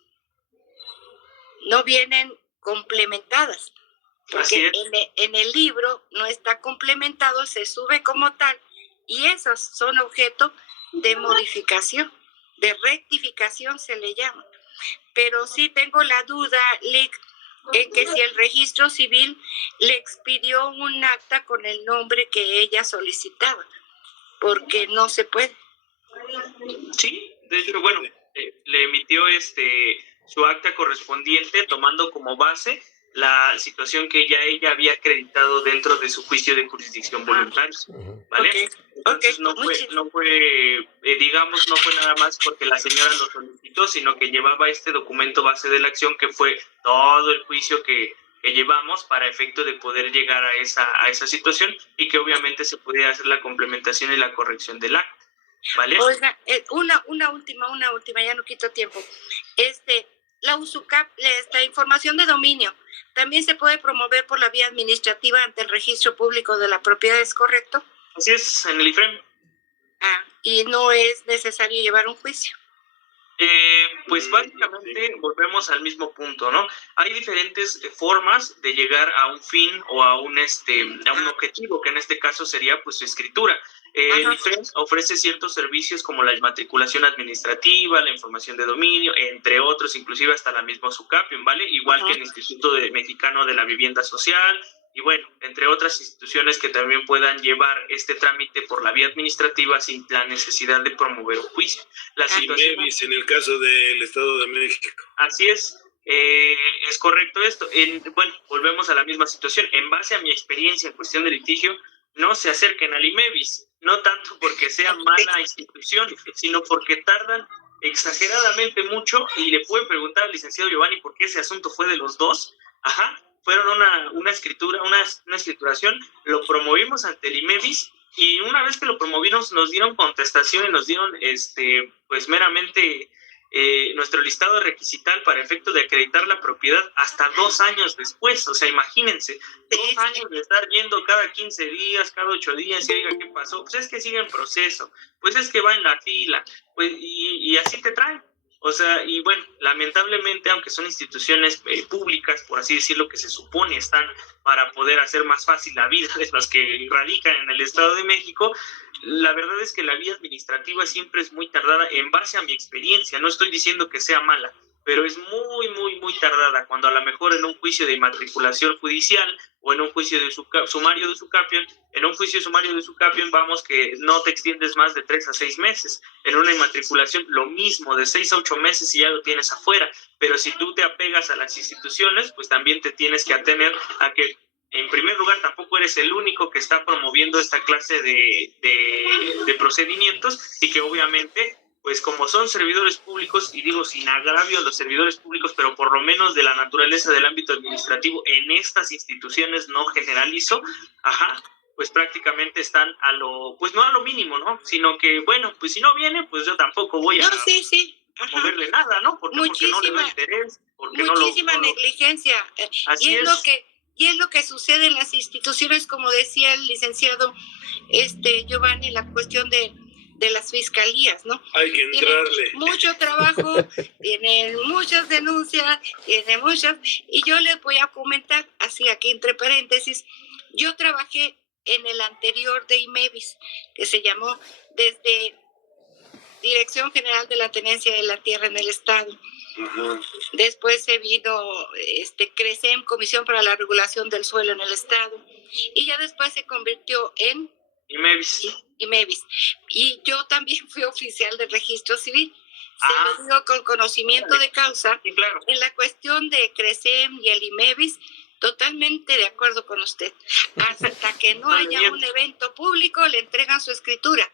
No vienen complementadas. Porque en el libro no está complementado, se sube como tal, y esos son objeto de modificación, de rectificación se le llama. Pero sí tengo la duda, Lic, en que si el registro civil le expidió un acta con el nombre que ella solicitaba, porque no se puede. Sí, de hecho, le emitió su acta correspondiente tomando como base la situación que ya ella había acreditado dentro de su juicio de jurisdicción voluntaria, ¿vale? Okay. Entonces no fue, digamos, no fue nada más porque la señora lo solicitó, sino que llevaba este documento base de la acción, que fue todo el juicio que llevamos para efecto de poder llegar a esa situación, y que obviamente se pudiera hacer la complementación y la corrección del acta, ¿vale? Oiga, una última, ya no quito tiempo. La USUCAP, esta información de dominio, también se puede promover por la vía administrativa ante el registro público de la propiedad, ¿es correcto? Así es, en el IFREM. Y no es necesario llevar un juicio. Pues básicamente volvemos al mismo punto, ¿no? Hay diferentes formas de llegar a un fin o a un objetivo, que en este caso sería pues su escritura. El IFREM ofrece ciertos servicios como la inmatriculación administrativa, la información de dominio, entre otros, inclusive hasta la misma SUCAPION, ¿vale? Igual que el Instituto Mexicano de la Vivienda Social, y bueno, entre otras instituciones que también puedan llevar este trámite por la vía administrativa sin la necesidad de promover un juicio. La situación, IMEVIS en el caso del Estado de México. Así es correcto esto. Bueno, volvemos a la misma situación. En base a mi experiencia en cuestión de litigio, no se acerquen al IMEVIS, no tanto porque sea mala institución, sino porque tardan exageradamente mucho, y le pueden preguntar al licenciado Giovanni por qué ese asunto fue de los dos. Fueron una escrituración, lo promovimos ante el IMEVIS, y una vez que lo promovimos nos dieron contestación y nos dieron pues meramente nuestro listado requisital para efecto de acreditar la propiedad hasta 2 años después. O sea, imagínense, 2 años de estar yendo cada 15 días, cada 8 días, y oiga, ¿qué pasó? Pues es que sigue en proceso, pues es que va en la fila, pues y así te traen. O sea, y bueno, lamentablemente, aunque son instituciones públicas, por así decirlo, que se supone están para poder hacer más fácil la vida de los que radican en el Estado de México, la verdad es que la vía administrativa siempre es muy tardada en base a mi experiencia. No estoy diciendo que sea mala, pero es muy, muy, muy tardada, cuando a lo mejor en un juicio de inmatriculación judicial o en un juicio de sumario de SUCAPION, vamos, que no te extiendes más de 3 a 6 meses. En una inmatriculación lo mismo, de 6 a 8 meses, y ya lo tienes afuera. Pero si tú te apegas a las instituciones, pues también te tienes que atener a que, en primer lugar, tampoco eres el único que está promoviendo esta clase de procedimientos, y que obviamente, pues como son servidores públicos, y digo sin agravio a los servidores públicos, pero por lo menos de la naturaleza del ámbito administrativo en estas instituciones, no generalizo, pues prácticamente están pues no a lo mínimo, ¿no? Sino que, bueno, pues si no viene, pues yo tampoco voy a moverle nada, ¿no? Porque no le da interés, porque muchísima negligencia. Así es. Y es lo que sucede en las instituciones, como decía el licenciado Giovanni, la cuestión de las fiscalías, ¿no? Hay que entrarle. Tienen mucho trabajo, tienen muchas denuncias, y yo les voy a comentar, así aquí entre paréntesis, yo trabajé en el anterior de IMEVIS, que se llamó desde Dirección General de la Tenencia de la Tierra en el Estado. Después se vino CRECEM, Comisión para la Regulación del Suelo en el Estado, y ya después se convirtió en IMEVIS. Y yo también fui oficial de registro civil. Se lo digo con conocimiento de causa. Sí, claro. En la cuestión de CRECEM y el IMEVIS, totalmente de acuerdo con usted. Hasta que no haya un evento público, le entregan su escritura.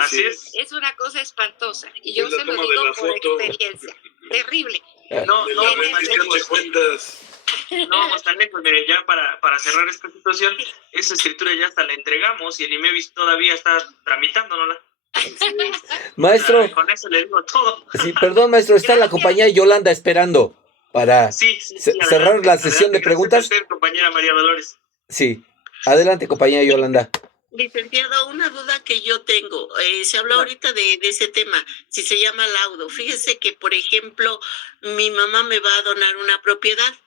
Así es. Es una cosa espantosa, y yo se lo digo por experiencia. Terrible. No vamos tan lejos. Mire, ya para cerrar esta situación, esa escritura ya hasta la entregamos, y el IMEVIS todavía está tramitándola. Maestro. Con eso le digo todo. Sí, perdón, maestro, está la compañera Yolanda esperando para cerrar la sesión de preguntas. Gracias, compañera María Dolores. Sí, adelante, compañera Yolanda. Licenciado, una duda que yo tengo. Se habló ahorita de ese tema, si se llama laudo. Fíjese que, por ejemplo, mi mamá me va a donar una propiedad,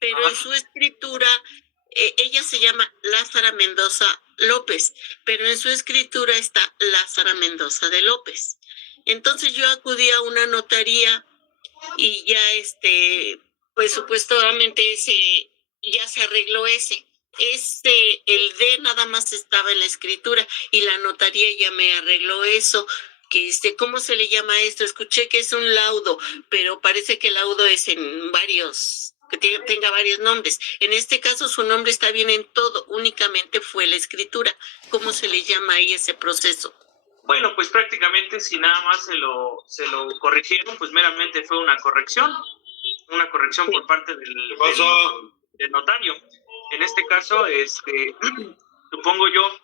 pero en su escritura, ella se llama Lázara Mendoza López, pero en su escritura está Lázara Mendoza de López. Entonces yo acudí a una notaría y ya pues supuestamente ya se arregló ese. El D nada más estaba en la escritura y la notaría ya me arregló eso. Que ¿cómo se le llama esto? Escuché que es un laudo, pero parece que el laudo es en varios que tenga varios nombres. En este caso su nombre está bien en todo, únicamente fue la escritura. ¿Cómo se le llama ahí ese proceso? Bueno, pues prácticamente si nada más se lo corrigieron, pues meramente fue una corrección por parte del notario. En este caso, supongo yo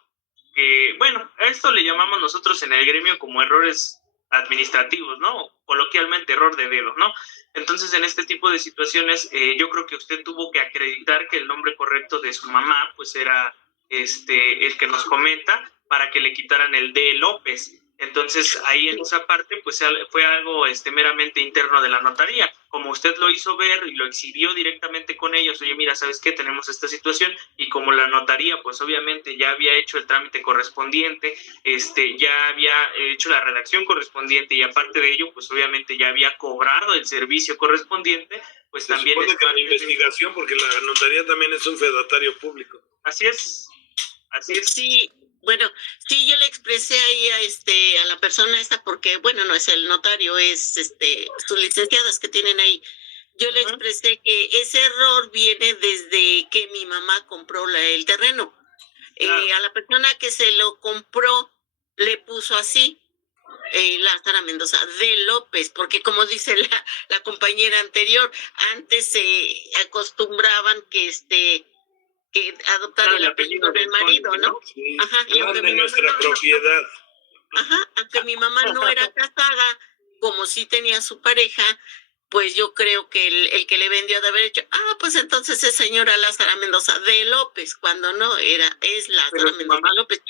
que, bueno, a esto le llamamos nosotros en el gremio como errores administrativos, ¿no? Coloquialmente error de dedo, ¿no? Entonces, en este tipo de situaciones, yo creo que usted tuvo que acreditar que el nombre correcto de su mamá, pues era el que nos comenta, para que le quitaran el de López. Entonces, ahí en esa parte, pues fue algo meramente interno de la notaría. Como usted lo hizo ver y lo exhibió directamente con ellos, oye, mira, ¿sabes qué? Tenemos esta situación, y como la notaría, pues obviamente ya había hecho el trámite correspondiente, ya había hecho la redacción correspondiente, y aparte de ello, pues obviamente ya había cobrado el servicio correspondiente, pues se también supone que la investigación, porque la notaría también es un fedatario público. Así es. Sí, bueno, sí, yo le expresé ahí a la persona esta, porque bueno, no es el notario, es sus licenciadas que tienen ahí. Yo le expresé que ese error viene desde que mi mamá compró el terreno. Claro. A la persona que se lo compró le puso así, Lázara Mendoza de López, porque como dice la compañera anterior, antes se acostumbraban que adoptar el apellido del marido, ¿no? Sí, ajá, y aunque de nuestra propiedad. Ajá, aunque mi mamá no era casada, como sí tenía su pareja, pues yo creo que el que le vendió de haber hecho, pues entonces es señora Lázara Mendoza de López, cuando no es Lázara Mendoza López.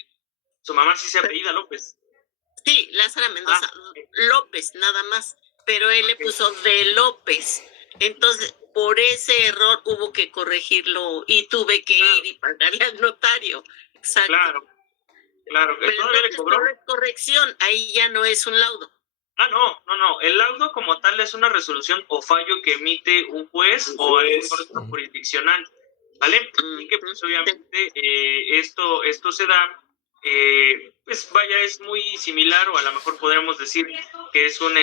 Su mamá sí se apellida López. Sí, Lázara Mendoza López, nada más, pero él le puso de López. Entonces, por ese error hubo que corregirlo y tuve que ir y pagarle al notario. Exacto. Claro. Pero ¿Todavía le cobró? Corrección, ahí ya no es un laudo. No. El laudo como tal es una resolución o fallo que emite un juez o algún órgano jurisdiccional, ¿vale? Y que pues obviamente esto se da, pues vaya, es muy similar, o a lo mejor podríamos decir que es un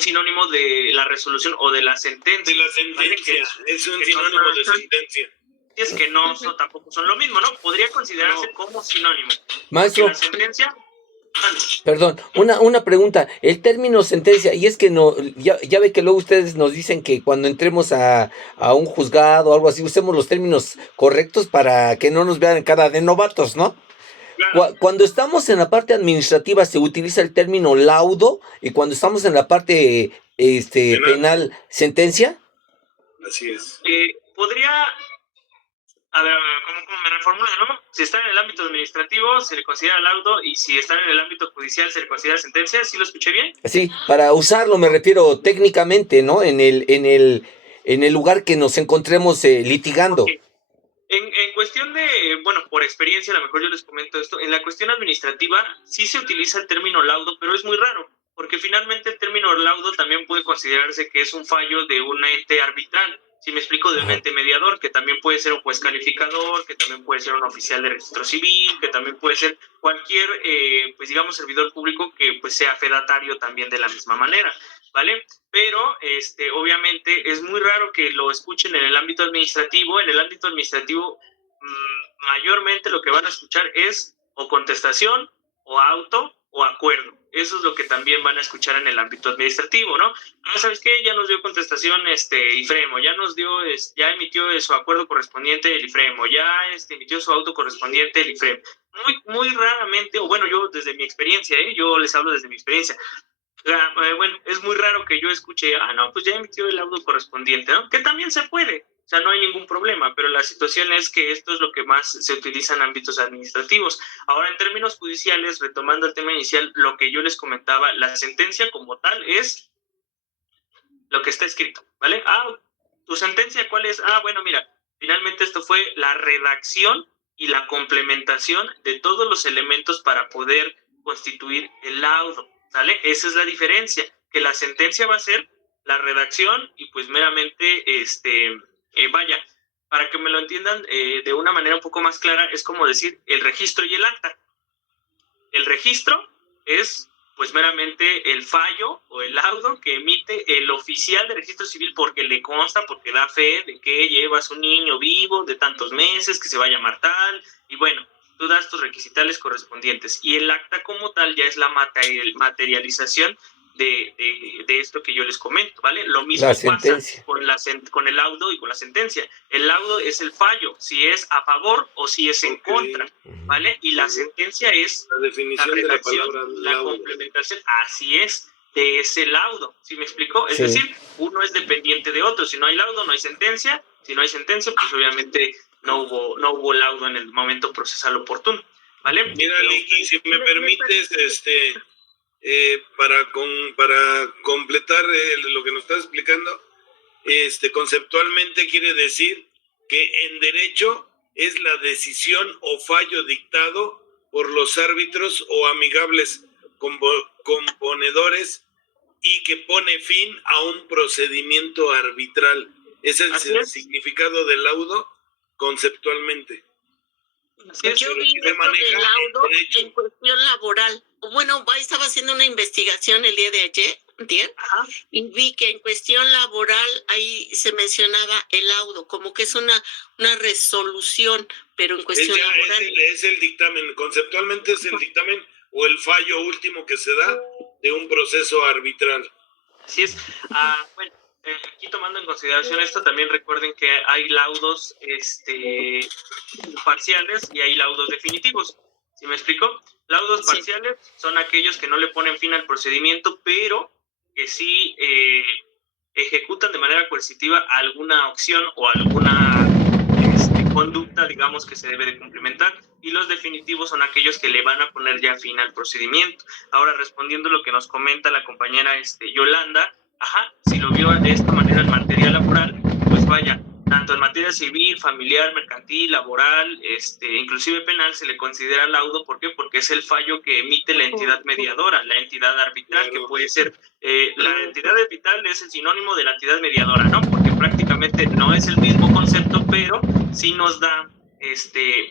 sinónimo de la resolución o de la sentencia. De la sentencia, ¿vale? Es un sinónimo de sentencia. Es que no tampoco son lo mismo, ¿no? Podría considerarse como sinónimo. Maestro, la sentencia... Perdón, una pregunta, el término sentencia, y es que no, ya ve que luego ustedes nos dicen que cuando entremos a un juzgado o algo así, usemos los términos correctos para que no nos vean cara de novatos, ¿no? Claro. Cuando estamos en la parte administrativa se utiliza el término laudo, y cuando estamos en la parte penal, sentencia. Así es. Podría... A ver, ¿cómo me reformulo de nuevo? Si está en el ámbito administrativo, se le considera laudo, y si está en el ámbito judicial, se le considera sentencia. ¿Sí lo escuché bien? Sí, para usarlo me refiero técnicamente, ¿no? En el lugar que nos encontremos litigando. Okay. En cuestión de, bueno, por experiencia, a lo mejor yo les comento esto, en la cuestión administrativa sí se utiliza el término laudo, pero es muy raro, porque finalmente el término laudo también puede considerarse que es un fallo de un ente arbitral. Si me explico, de un ente mediador, que también puede ser un juez calificador, que también puede ser un oficial de registro civil, que también puede ser cualquier, pues digamos, servidor público que pues sea fedatario también de la misma manera, ¿vale? Pero obviamente es muy raro que lo escuchen en el ámbito administrativo. En el ámbito administrativo, mayormente lo que van a escuchar es o contestación, o auto, o acuerdo. Eso es lo que también van a escuchar en el ámbito administrativo, ¿no? ¿Sabes qué? Ya nos dio contestación IFREMO, ya emitió su acuerdo correspondiente el IFREMO, ya emitió su auto correspondiente el IFREMO. Muy raramente, o bueno, yo desde mi experiencia, yo les hablo desde mi experiencia, bueno, es muy raro que yo escuche, no, pues ya emitió el auto correspondiente, ¿no? Que también se puede, o sea, no hay ningún problema, pero la situación es que esto es lo que más se utiliza en ámbitos administrativos. Ahora, en términos judiciales, retomando el tema inicial, lo que yo les comentaba, la sentencia como tal es lo que está escrito, ¿vale? ¿Tu sentencia cuál es? Bueno, mira, finalmente esto fue la redacción y la complementación de todos los elementos para poder constituir el laudo, ¿sale? Esa es la diferencia, que la sentencia va a ser la redacción y pues meramente, vaya, para que me lo entiendan de una manera un poco más clara, es como decir el registro y el acta. El registro es pues meramente el fallo o el laudo que emite el oficial de registro civil porque le consta, porque da fe de que llevas un niño vivo de tantos meses, que se va a llamar tal, y bueno, tú das tus requisitales correspondientes. Y el acta como tal ya es la materialización de esto que yo les comento, ¿vale? Lo mismo pasa con el laudo y con la sentencia. El laudo es el fallo, si es a favor o si es en contra, ¿vale? Y la sentencia es la definición la redacción, de la palabra la laudo. complementación, así es, de ese laudo, ¿sí me explico? Es decir, uno es dependiente de otro. Si no hay laudo, no hay sentencia. Si no hay sentencia, pues obviamente no hubo laudo en el momento procesal oportuno, ¿vale? Mira, Licky, si me permites, para completar lo que nos estás explicando, conceptualmente quiere decir que en derecho es la decisión o fallo dictado por los árbitros o amigables componedores y que pone fin a un procedimiento arbitral. Ese es el significado del laudo conceptualmente. Yo vi esto del laudo en cuestión laboral. Bueno, estaba haciendo una investigación el día de ayer, y vi que en cuestión laboral ahí se mencionaba el laudo, como que es una resolución, pero en cuestión laboral. Es el dictamen, conceptualmente es el dictamen o el fallo último que se da de un proceso arbitral. Así es. Bueno, aquí tomando en consideración esto, también recuerden que hay laudos parciales y hay laudos definitivos. ¿Sí me explico? Laudos parciales son aquellos que no le ponen fin al procedimiento, pero que sí ejecutan de manera coercitiva alguna opción o alguna conducta, digamos, que se debe de cumplimentar, y los definitivos son aquellos que le van a poner ya fin al procedimiento. Ahora, respondiendo a lo que nos comenta la compañera Yolanda, si lo vio de esta manera en materia laboral, pues vaya, tanto en materia civil, familiar, mercantil, laboral, inclusive penal, se le considera laudo. ¿Por qué? Porque es el fallo que emite la entidad mediadora, la entidad arbitral, que puede ser, la entidad arbitral es el sinónimo de la entidad mediadora, ¿no? Porque prácticamente no es el mismo concepto, pero sí nos da,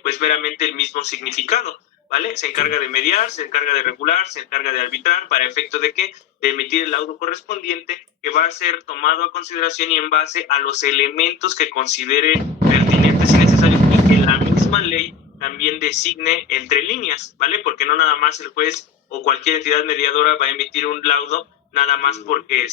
pues meramente el mismo significado, ¿vale? Se encarga de mediar, se encarga de regular, se encarga de arbitrar, para efecto de que de emitir el laudo correspondiente, que va a ser tomado a consideración y en base a los elementos que considere pertinentes y necesarios, y que la misma ley también designe entre líneas, ¿vale? Porque no nada más el juez o cualquier entidad mediadora va a emitir un laudo nada más porque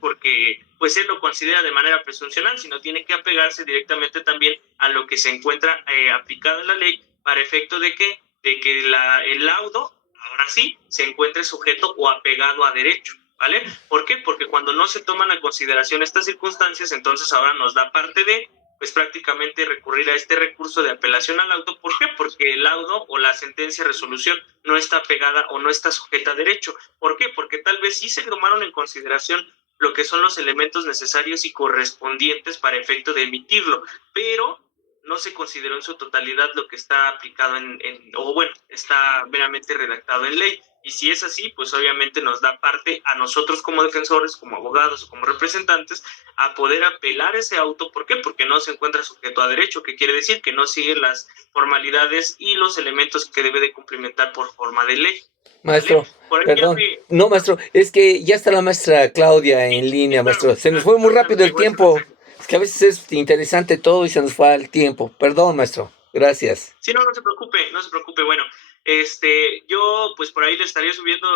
porque pues él lo considera de manera presuncional, sino tiene que apegarse directamente también a lo que se encuentra aplicado en la ley, para efecto de que el laudo, ahora sí, se encuentre sujeto o apegado a derecho, ¿vale? ¿Por qué? Porque cuando no se toman a consideración estas circunstancias, entonces ahora nos da parte de, pues prácticamente recurrir a este recurso de apelación al laudo. ¿Por qué? Porque el laudo o la sentencia resolución no está pegada o no está sujeta a derecho. ¿Por qué? Porque tal vez sí se tomaron en consideración lo que son los elementos necesarios y correspondientes para efecto de emitirlo, pero no se consideró en su totalidad lo que está aplicado está meramente redactado en ley. Y si es así, pues obviamente nos da parte a nosotros como defensores, como abogados o como representantes, a poder apelar ese auto. ¿Por qué? Porque no se encuentra sujeto a derecho, que quiere decir que no sigue las formalidades y los elementos que debe de cumplimentar por forma de ley. Maestro, perdón. No, maestro, es que ya está la maestra Claudia en línea, maestro. Se nos fue muy rápido el tiempo. Es que a veces es interesante todo y se nos fue el tiempo. Perdón, maestro. Gracias. Sí, no se preocupe, no se preocupe. Bueno, yo pues por ahí le estaré subiendo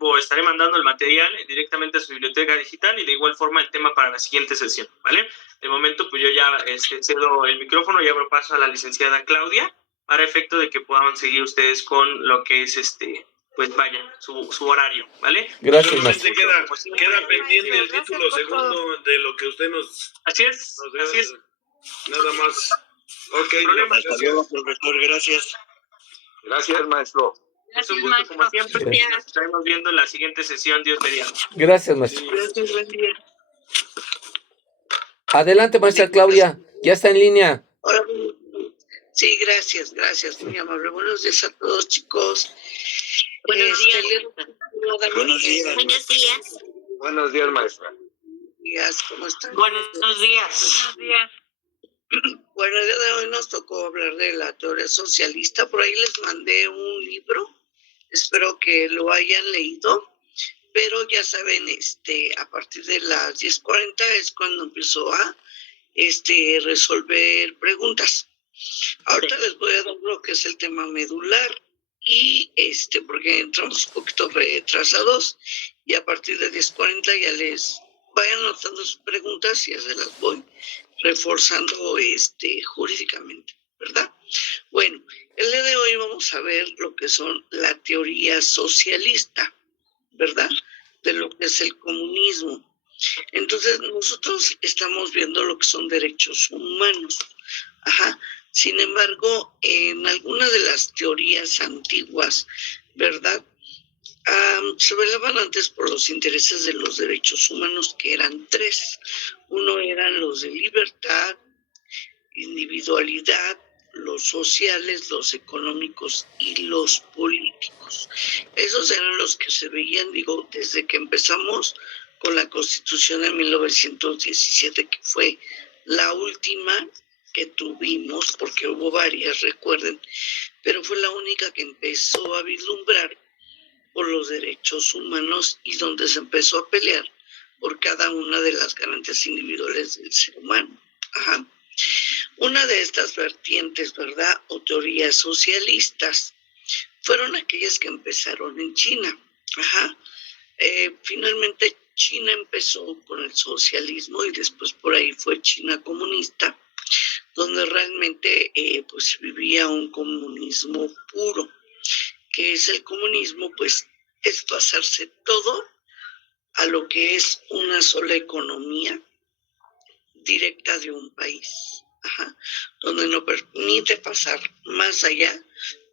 o estaré mandando el material directamente a su biblioteca digital, y de igual forma el tema para la siguiente sesión, ¿vale? De momento pues yo ya cedo el micrófono y abro paso a la licenciada Claudia, para efecto de que puedan seguir ustedes con lo que es pues vaya, su horario, ¿vale? Gracias, maestro. Queda pendiente el título segundo de lo que usted nos... Así es. Nada más. Ok. Adiós, profesor, gracias. Gracias, maestro. Es un gusto, como siempre. Nos estaremos viendo en la siguiente sesión, Dios mediante. Gracias, maestro. Gracias, buen día. Adelante, maestra Claudia. Ya está en línea. Hola. Sí, gracias, muy amable. Buenos días a todos, chicos. Buenos días. Buenos días. Buenos días. Buenos días, maestra. ¿Cómo están? Buenos días. Bueno, el día de hoy nos tocó hablar de la teoría socialista. Por ahí les mandé un libro Espero que lo hayan leído, pero ya saben, a partir de las 10:40 es cuando empezó a resolver preguntas. Ahorita les voy a dar lo que es el tema medular y porque entramos un poquito retrasados y a partir de 10:40 ya les vayan anotando sus preguntas y ya se las voy reforzando jurídicamente, ¿verdad? Bueno, el día de hoy vamos a ver lo que son la teoría socialista, ¿verdad? De lo que es el comunismo. Entonces, nosotros estamos viendo lo que son derechos humanos. Ajá. Sin embargo, en algunas de las teorías antiguas, ¿verdad? Se velaban antes por los intereses de los derechos humanos, que eran tres. Uno eran los de libertad, individualidad, los sociales, los económicos y los políticos. Esos eran los que se veían, digo, desde que empezamos con la Constitución de 1917, que fue la última que tuvimos, porque hubo varias, recuerden, pero fue la única que empezó a vislumbrar por los derechos humanos y donde se empezó a pelear por cada una de las garantías individuales del ser humano. Ajá. Una de estas vertientes, ¿verdad?, o teorías socialistas, fueron aquellas que empezaron en China. Ajá. Finalmente China empezó con el socialismo y después por ahí fue China comunista, donde realmente pues vivía un comunismo puro. ¿Qué es el comunismo? Pues es pasarse todo a lo que es una sola economía directa de un país, ajá, donde no permite pasar más allá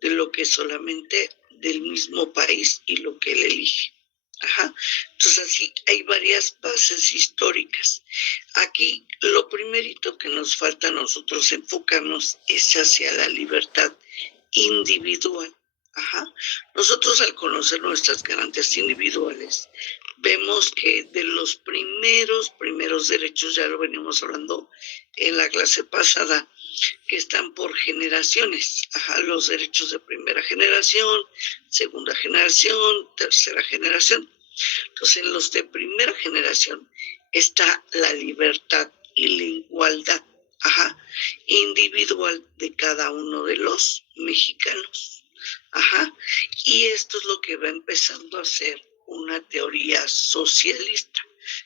de lo que es solamente del mismo país y lo que él elige. Ajá. Entonces así hay varias bases históricas. Aquí lo primerito que nos falta a nosotros enfocarnos es hacia la libertad individual. Ajá. Nosotros al conocer nuestras garantías individuales vemos que de los primeros derechos, ya lo venimos hablando en la clase pasada, que están por generaciones. Ajá, los derechos de primera generación, segunda generación, tercera generación. Entonces, en los de primera generación está la libertad y la igualdad, ajá, individual de cada uno de los mexicanos. Ajá. Y esto es lo que va empezando a ser una teoría socialista.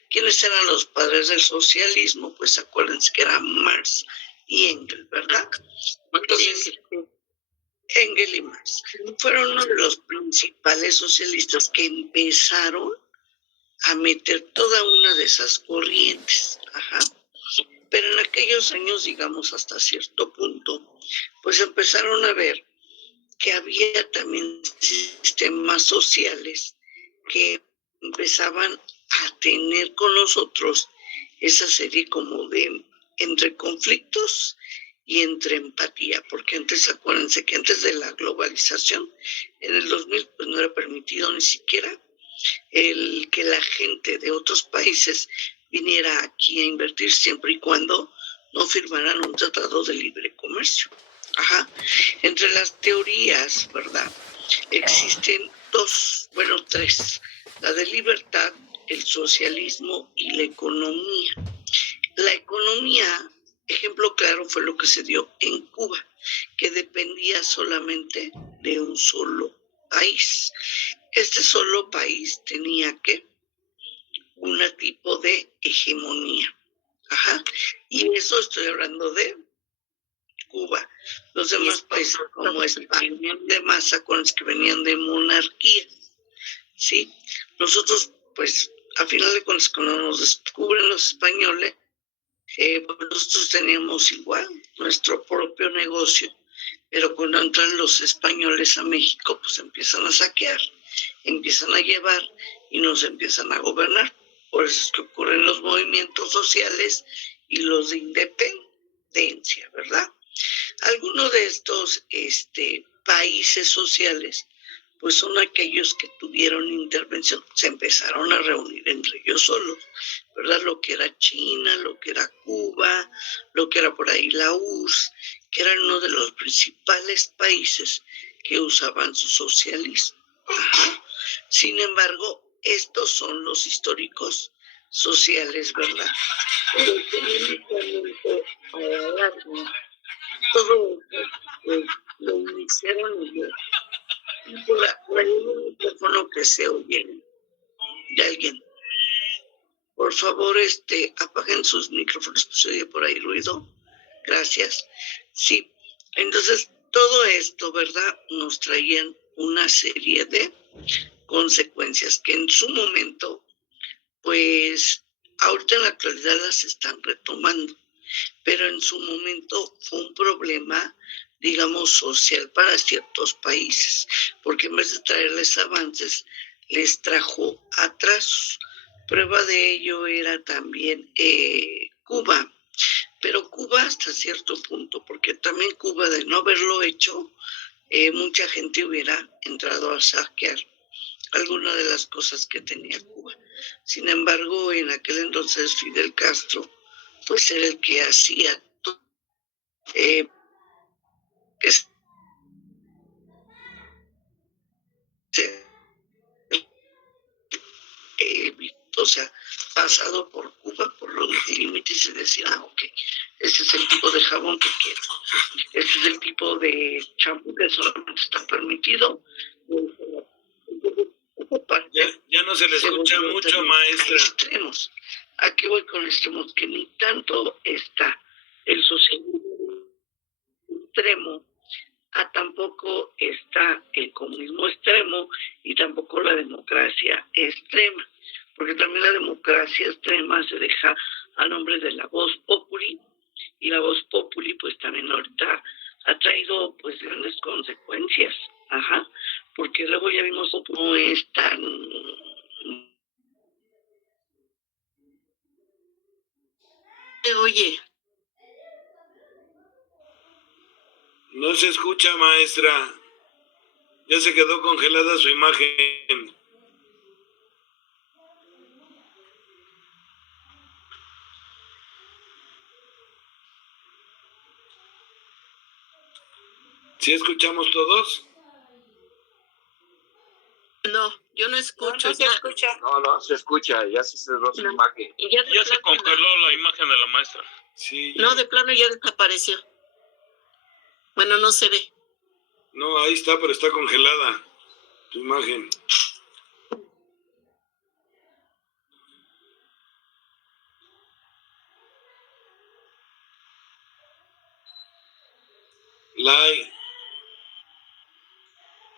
¿Quiénes eran los padres del socialismo? Pues acuérdense que eran Marx y Engels, ¿verdad? Entonces, Engels y Marx fueron uno de los principales socialistas que empezaron a meter toda una de esas corrientes. Ajá. Pero en aquellos años, digamos hasta cierto punto, pues empezaron a ver que había también sistemas sociales que empezaban a tener con nosotros esa serie como de entre conflictos y entre empatía, porque antes, acuérdense que antes de la globalización, en el 2000, pues no era permitido ni siquiera el que la gente de otros países viniera aquí a invertir siempre y cuando no firmaran un tratado de libre comercio. Ajá. Entre las teorías, ¿verdad?, existen tres. La de libertad, el socialismo y la economía. La economía, ejemplo claro, fue lo que se dio en Cuba, que dependía solamente de un solo país. Este solo país tenía un tipo de hegemonía. Ajá. Y eso estoy hablando de Cuba. Los demás países como España, demás, acuérdense que venían de monarquías, ¿sí? Nosotros, pues, a final de cuentas, cuando nos descubren los españoles, nosotros teníamos igual nuestro propio negocio, pero cuando entran los españoles a México, pues empiezan a saquear, empiezan a llevar y nos empiezan a gobernar. Por eso es que ocurren los movimientos sociales y los de independencia, ¿verdad? Algunos de estos países sociales, pues son aquellos que tuvieron intervención, se empezaron a reunir entre ellos solos, ¿verdad? Lo que era China, lo que era Cuba, lo que era por ahí la URSS, que eran uno de los principales países que usaban su socialismo. Ajá. Sin embargo, estos son los históricos sociales, ¿verdad? Pero económicamente, a la larga, todo lo iniciaron ellos. Por ahí un micrófono que se oye de alguien. Por favor, apaguen sus micrófonos, que se oye por ahí ruido. Gracias. Sí, entonces todo esto, ¿verdad? Nos traían una serie de consecuencias que en su momento, pues, ahorita en la actualidad las están retomando, pero en su momento fue un problema, digamos, social para ciertos países, porque en vez de traerles avances, les trajo atrasos. Prueba de ello era también Cuba, pero Cuba hasta cierto punto, porque también Cuba, de no haberlo hecho, mucha gente hubiera entrado a saquear alguna de las cosas que tenía Cuba. Sin embargo, en aquel entonces Fidel Castro, pues era el que hacía todo. O sea, pasado por Cuba, por los límites y decir, ok, ese es el tipo de jabón que quiero, ese es el tipo de champú que solamente está permitido. Ya no se le escucha mucho, maestra. Extremos. Aquí voy con extremos, que ni tanto está el socialismo extremo, tampoco está el comunismo extremo y tampoco la democracia extrema, porque también la democracia extrema se deja a nombre de la voz populi, y la voz populi pues también ahorita ha traído pues grandes consecuencias, porque luego ya vimos cómo es tan... Oye. No se escucha, maestra. Ya se quedó congelada su imagen. ¿Sí escuchamos todos? No, yo no escucho. No se escucha. No, se escucha, ya se cerró su imagen. Y ya se congeló la imagen de la maestra. Sí. No, de plano ya desapareció. Bueno, no se ve. No, ahí está, pero está congelada tu imagen.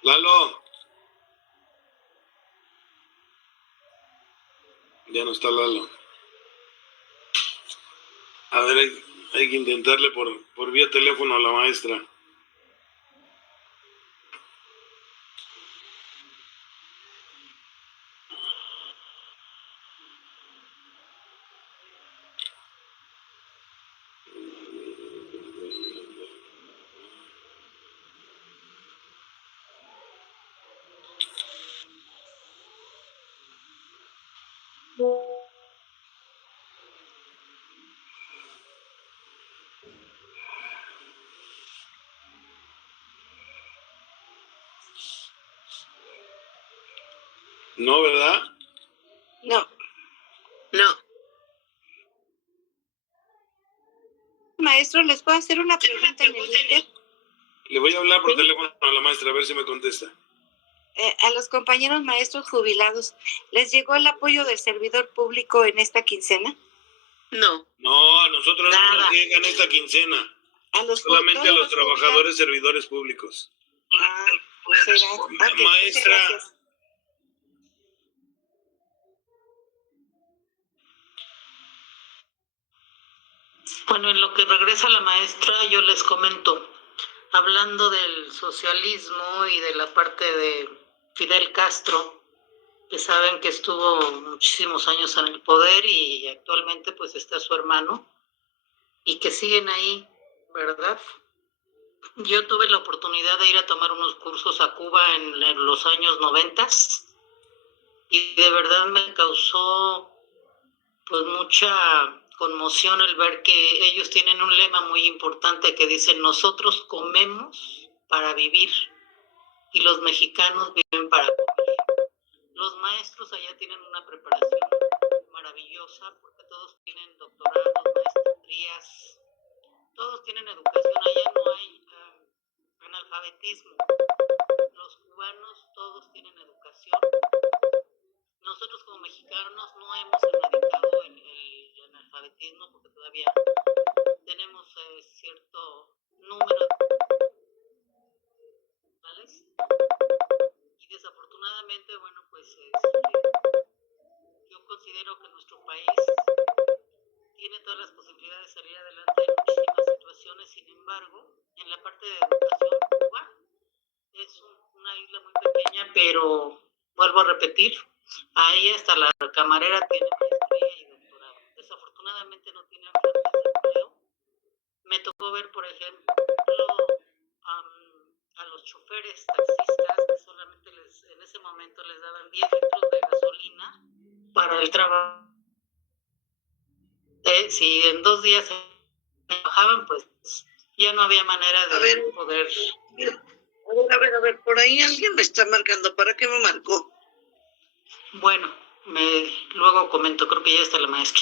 Lalo. Ya no está Lalo. A ver, hay que intentarle por vía teléfono a la maestra. No, ¿verdad? No. Maestro, ¿les puedo hacer una pregunta en el Inter? Le voy a hablar por teléfono a la maestra a ver si me contesta. A los compañeros maestros jubilados, ¿les llegó el apoyo del servidor público en esta quincena? No. No, a nosotros no nos llegan esta quincena. Solamente a los trabajadores servidores públicos. Maestra. Bueno, en lo que regresa la maestra, yo les comento, hablando del socialismo y de la parte de Fidel Castro, que saben que estuvo muchísimos años en el poder y actualmente pues está su hermano, y que siguen ahí, ¿verdad? Yo tuve la oportunidad de ir a tomar unos cursos a Cuba en los años 90 y de verdad me causó pues mucha conmoción el ver que ellos tienen un lema muy importante que dice: nosotros comemos para vivir y los mexicanos viven para comer. maestros allá tienen una preparación maravillosa porque todos tienen doctorados, maestrías, todos tienen educación, allá no hay analfabetismo. Los cubanos todos tienen educación. Nosotros como mexicanos no hemos erradicado el analfabetismo porque todavía tenemos cierto número de y desafortunadamente, bueno, pues yo considero que nuestro país tiene todas las posibilidades de salir adelante en muchísimas situaciones. Sin embargo, en la parte de educación, Cuba es una isla muy pequeña, pero vuelvo a repetir, ahí hasta la camarera tiene maestría y doctorado. Desafortunadamente no tiene fuentes de empleo. Me tocó ver, por ejemplo, a los choferes taxistas que solamente en ese momento les daban 10 litros de gasolina para el trabajo. Si en 2 días se trabajaban, pues ya no había manera de poder. A ver, por ahí alguien me está marcando. ¿Para qué me marcó? Bueno, luego comento, creo que ya está la maestra.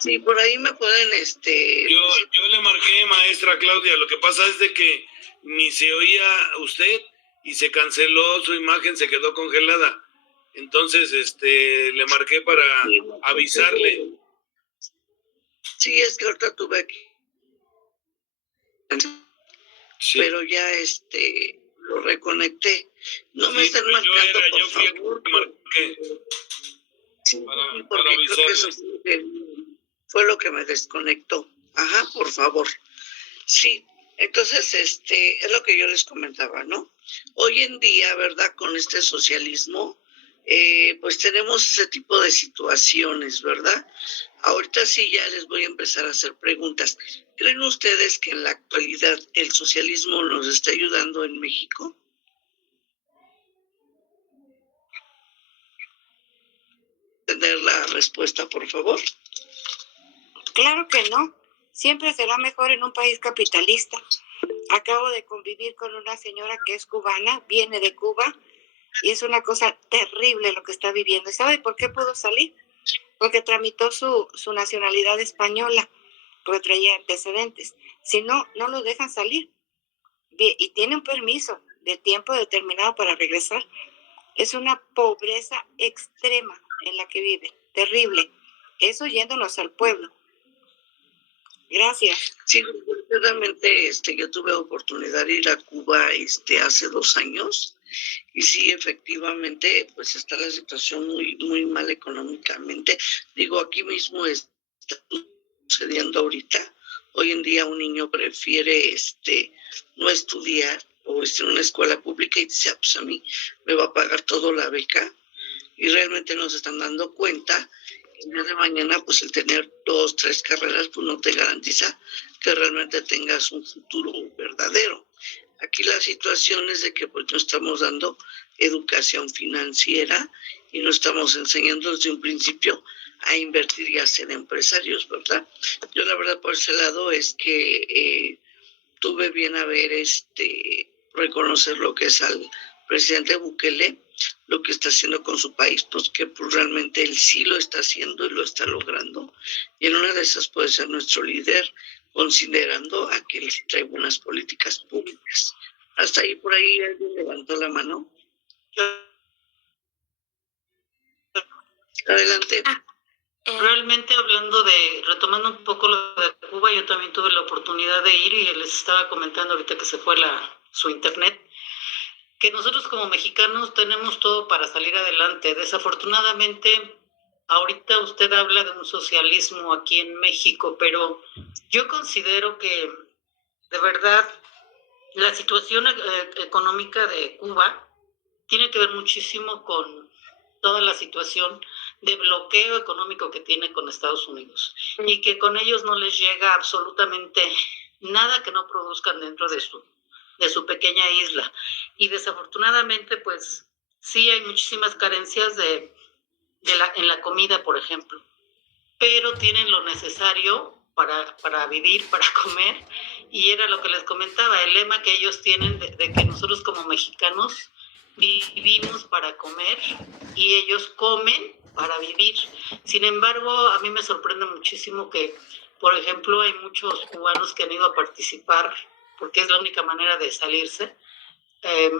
Sí, por ahí me pueden, Yo le marqué, maestra Claudia, lo que pasa es de que ni se oía usted y se canceló su imagen, se quedó congelada. Entonces, le marqué para avisarle. Sí, es que ahorita tuve aquí. Sí. Pero ya, lo reconecté. No me están marcando, por favor. Sí, porque creo que eso fue lo que me desconectó. Ajá, por favor. Sí, entonces, es lo que yo les comentaba, ¿no? Hoy en día, ¿verdad? Con este socialismo, pues tenemos ese tipo de situaciones, ¿verdad? Ahorita sí ya les voy a empezar a hacer preguntas. ¿Creen ustedes que en la actualidad el socialismo nos está ayudando en México? ¿Tener la respuesta, por favor? Claro que no. Siempre será mejor en un país capitalista. Acabo de convivir con una señora que es cubana, viene de Cuba, y es una cosa terrible lo que está viviendo. ¿Y sabe por qué pudo salir? Porque tramitó su nacionalidad española, porque traía antecedentes. Si no, no lo dejan salir. Y tiene un permiso de tiempo determinado para regresar. Es una pobreza extrema en la que vive, terrible. Eso yéndonos al pueblo. Gracias. Sí, realmente yo tuve oportunidad de ir a Cuba hace 2 años y sí, efectivamente, pues está la situación muy, muy mal económicamente. Digo, aquí mismo está sucediendo ahorita. Hoy en día un niño prefiere no estudiar o en una escuela pública y dice, pues a mí me va a pagar todo la beca, y realmente no se están dando cuenta. El día de mañana, pues el tener 2, 3 carreras, pues no te garantiza que realmente tengas un futuro verdadero. Aquí la situación es de que pues no estamos dando educación financiera y no estamos enseñando desde un principio a invertir y a ser empresarios, ¿verdad? Yo la verdad por ese lado es que tuve bien a ver reconocer lo que es al presidente Bukele, lo que está haciendo con su país, pues que pues, realmente él sí lo está haciendo y lo está logrando. Y en una de esas puede ser nuestro líder, considerando a que él trae buenas políticas públicas. Hasta ahí, por ahí, alguien levantó la mano. Adelante. Realmente retomando un poco lo de Cuba, yo también tuve la oportunidad de ir y les estaba comentando ahorita que se fue su internet, que nosotros como mexicanos tenemos todo para salir adelante. Desafortunadamente, ahorita usted habla de un socialismo aquí en México, pero yo considero que de verdad la situación económica de Cuba tiene que ver muchísimo con toda la situación de bloqueo económico que tiene con Estados Unidos y que con ellos no les llega absolutamente nada que no produzcan dentro de su pequeña isla. Y desafortunadamente, pues sí hay muchísimas carencias en la comida, por ejemplo, pero tienen lo necesario para vivir, para comer, y era lo que les comentaba, el lema que ellos tienen de que nosotros como mexicanos vivimos para comer y ellos comen para vivir. Sin embargo, a mí me sorprende muchísimo que, por ejemplo, hay muchos cubanos que han ido a participar, porque es la única manera de salirse,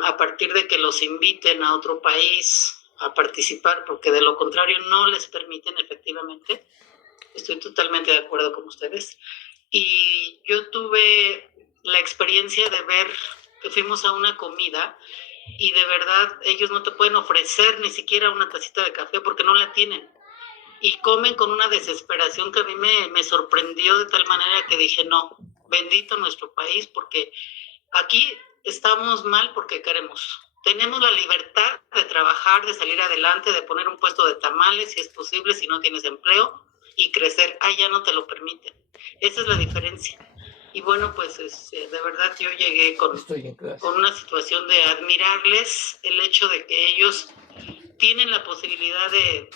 a partir de que los inviten a otro país a participar, porque de lo contrario no les permiten efectivamente. Estoy totalmente de acuerdo con ustedes. Y yo tuve la experiencia de ver que fuimos a una comida y de verdad ellos no te pueden ofrecer ni siquiera una tacita de café porque no la tienen. Y comen con una desesperación que a mí me sorprendió de tal manera que dije, no, bendito nuestro país, porque aquí estamos mal porque queremos. Tenemos la libertad de trabajar, de salir adelante, de poner un puesto de tamales si es posible, si no tienes empleo, y crecer. Allá no te lo permiten. Esa es la diferencia. Y bueno, pues de verdad yo llegué con una situación de admirarles el hecho de que ellos tienen la posibilidad de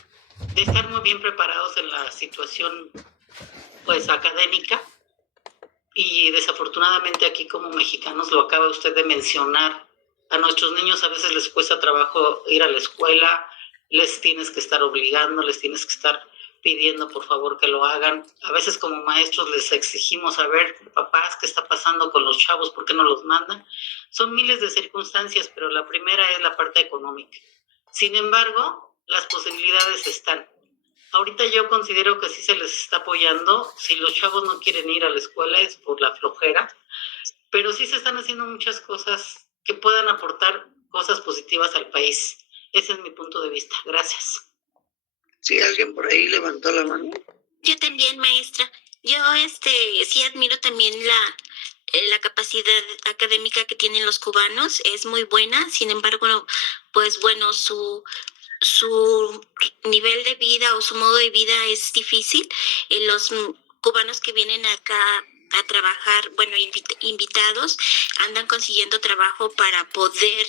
estar muy bien preparados en la situación pues académica, y desafortunadamente aquí como mexicanos, lo acaba usted de mencionar, a nuestros niños a veces les cuesta trabajo ir a la escuela, les tienes que estar obligando, les tienes que estar pidiendo por favor que lo hagan. A veces como maestros les exigimos a ver, papás, ¿qué está pasando con los chavos? ¿Por qué no los mandan? Son miles de circunstancias, pero la primera es la parte económica. Sin embargo, las posibilidades están. Ahorita yo considero que sí se les está apoyando. Si los chavos no quieren ir a la escuela es por la flojera, pero sí se están haciendo muchas cosas que puedan aportar cosas positivas al país. Ese es mi punto de vista. Gracias. Sí, alguien por ahí levantó la mano. Yo también, maestra. Yo sí admiro también la capacidad académica que tienen los cubanos, es muy buena. Sin embargo, pues bueno, su nivel de vida o su modo de vida es difícil. Los cubanos que vienen acá a trabajar, bueno, invitados, andan consiguiendo trabajo para poder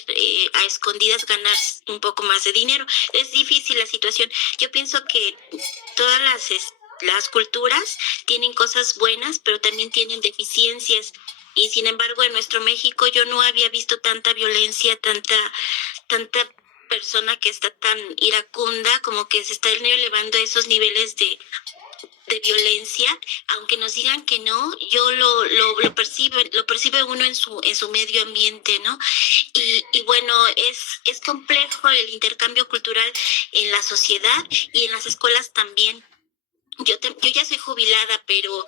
a escondidas ganar un poco más de dinero. Es difícil la situación. Yo pienso que todas las culturas tienen cosas buenas, pero también tienen deficiencias. Y sin embargo, en nuestro México yo no había visto tanta violencia, tanta persona que está tan iracunda, como que se está elevando a esos niveles de violencia, aunque nos digan que no, yo lo percibe uno en su medio ambiente, ¿no? Y bueno, es complejo el intercambio cultural en la sociedad y en las escuelas también. Yo ya soy jubilada, pero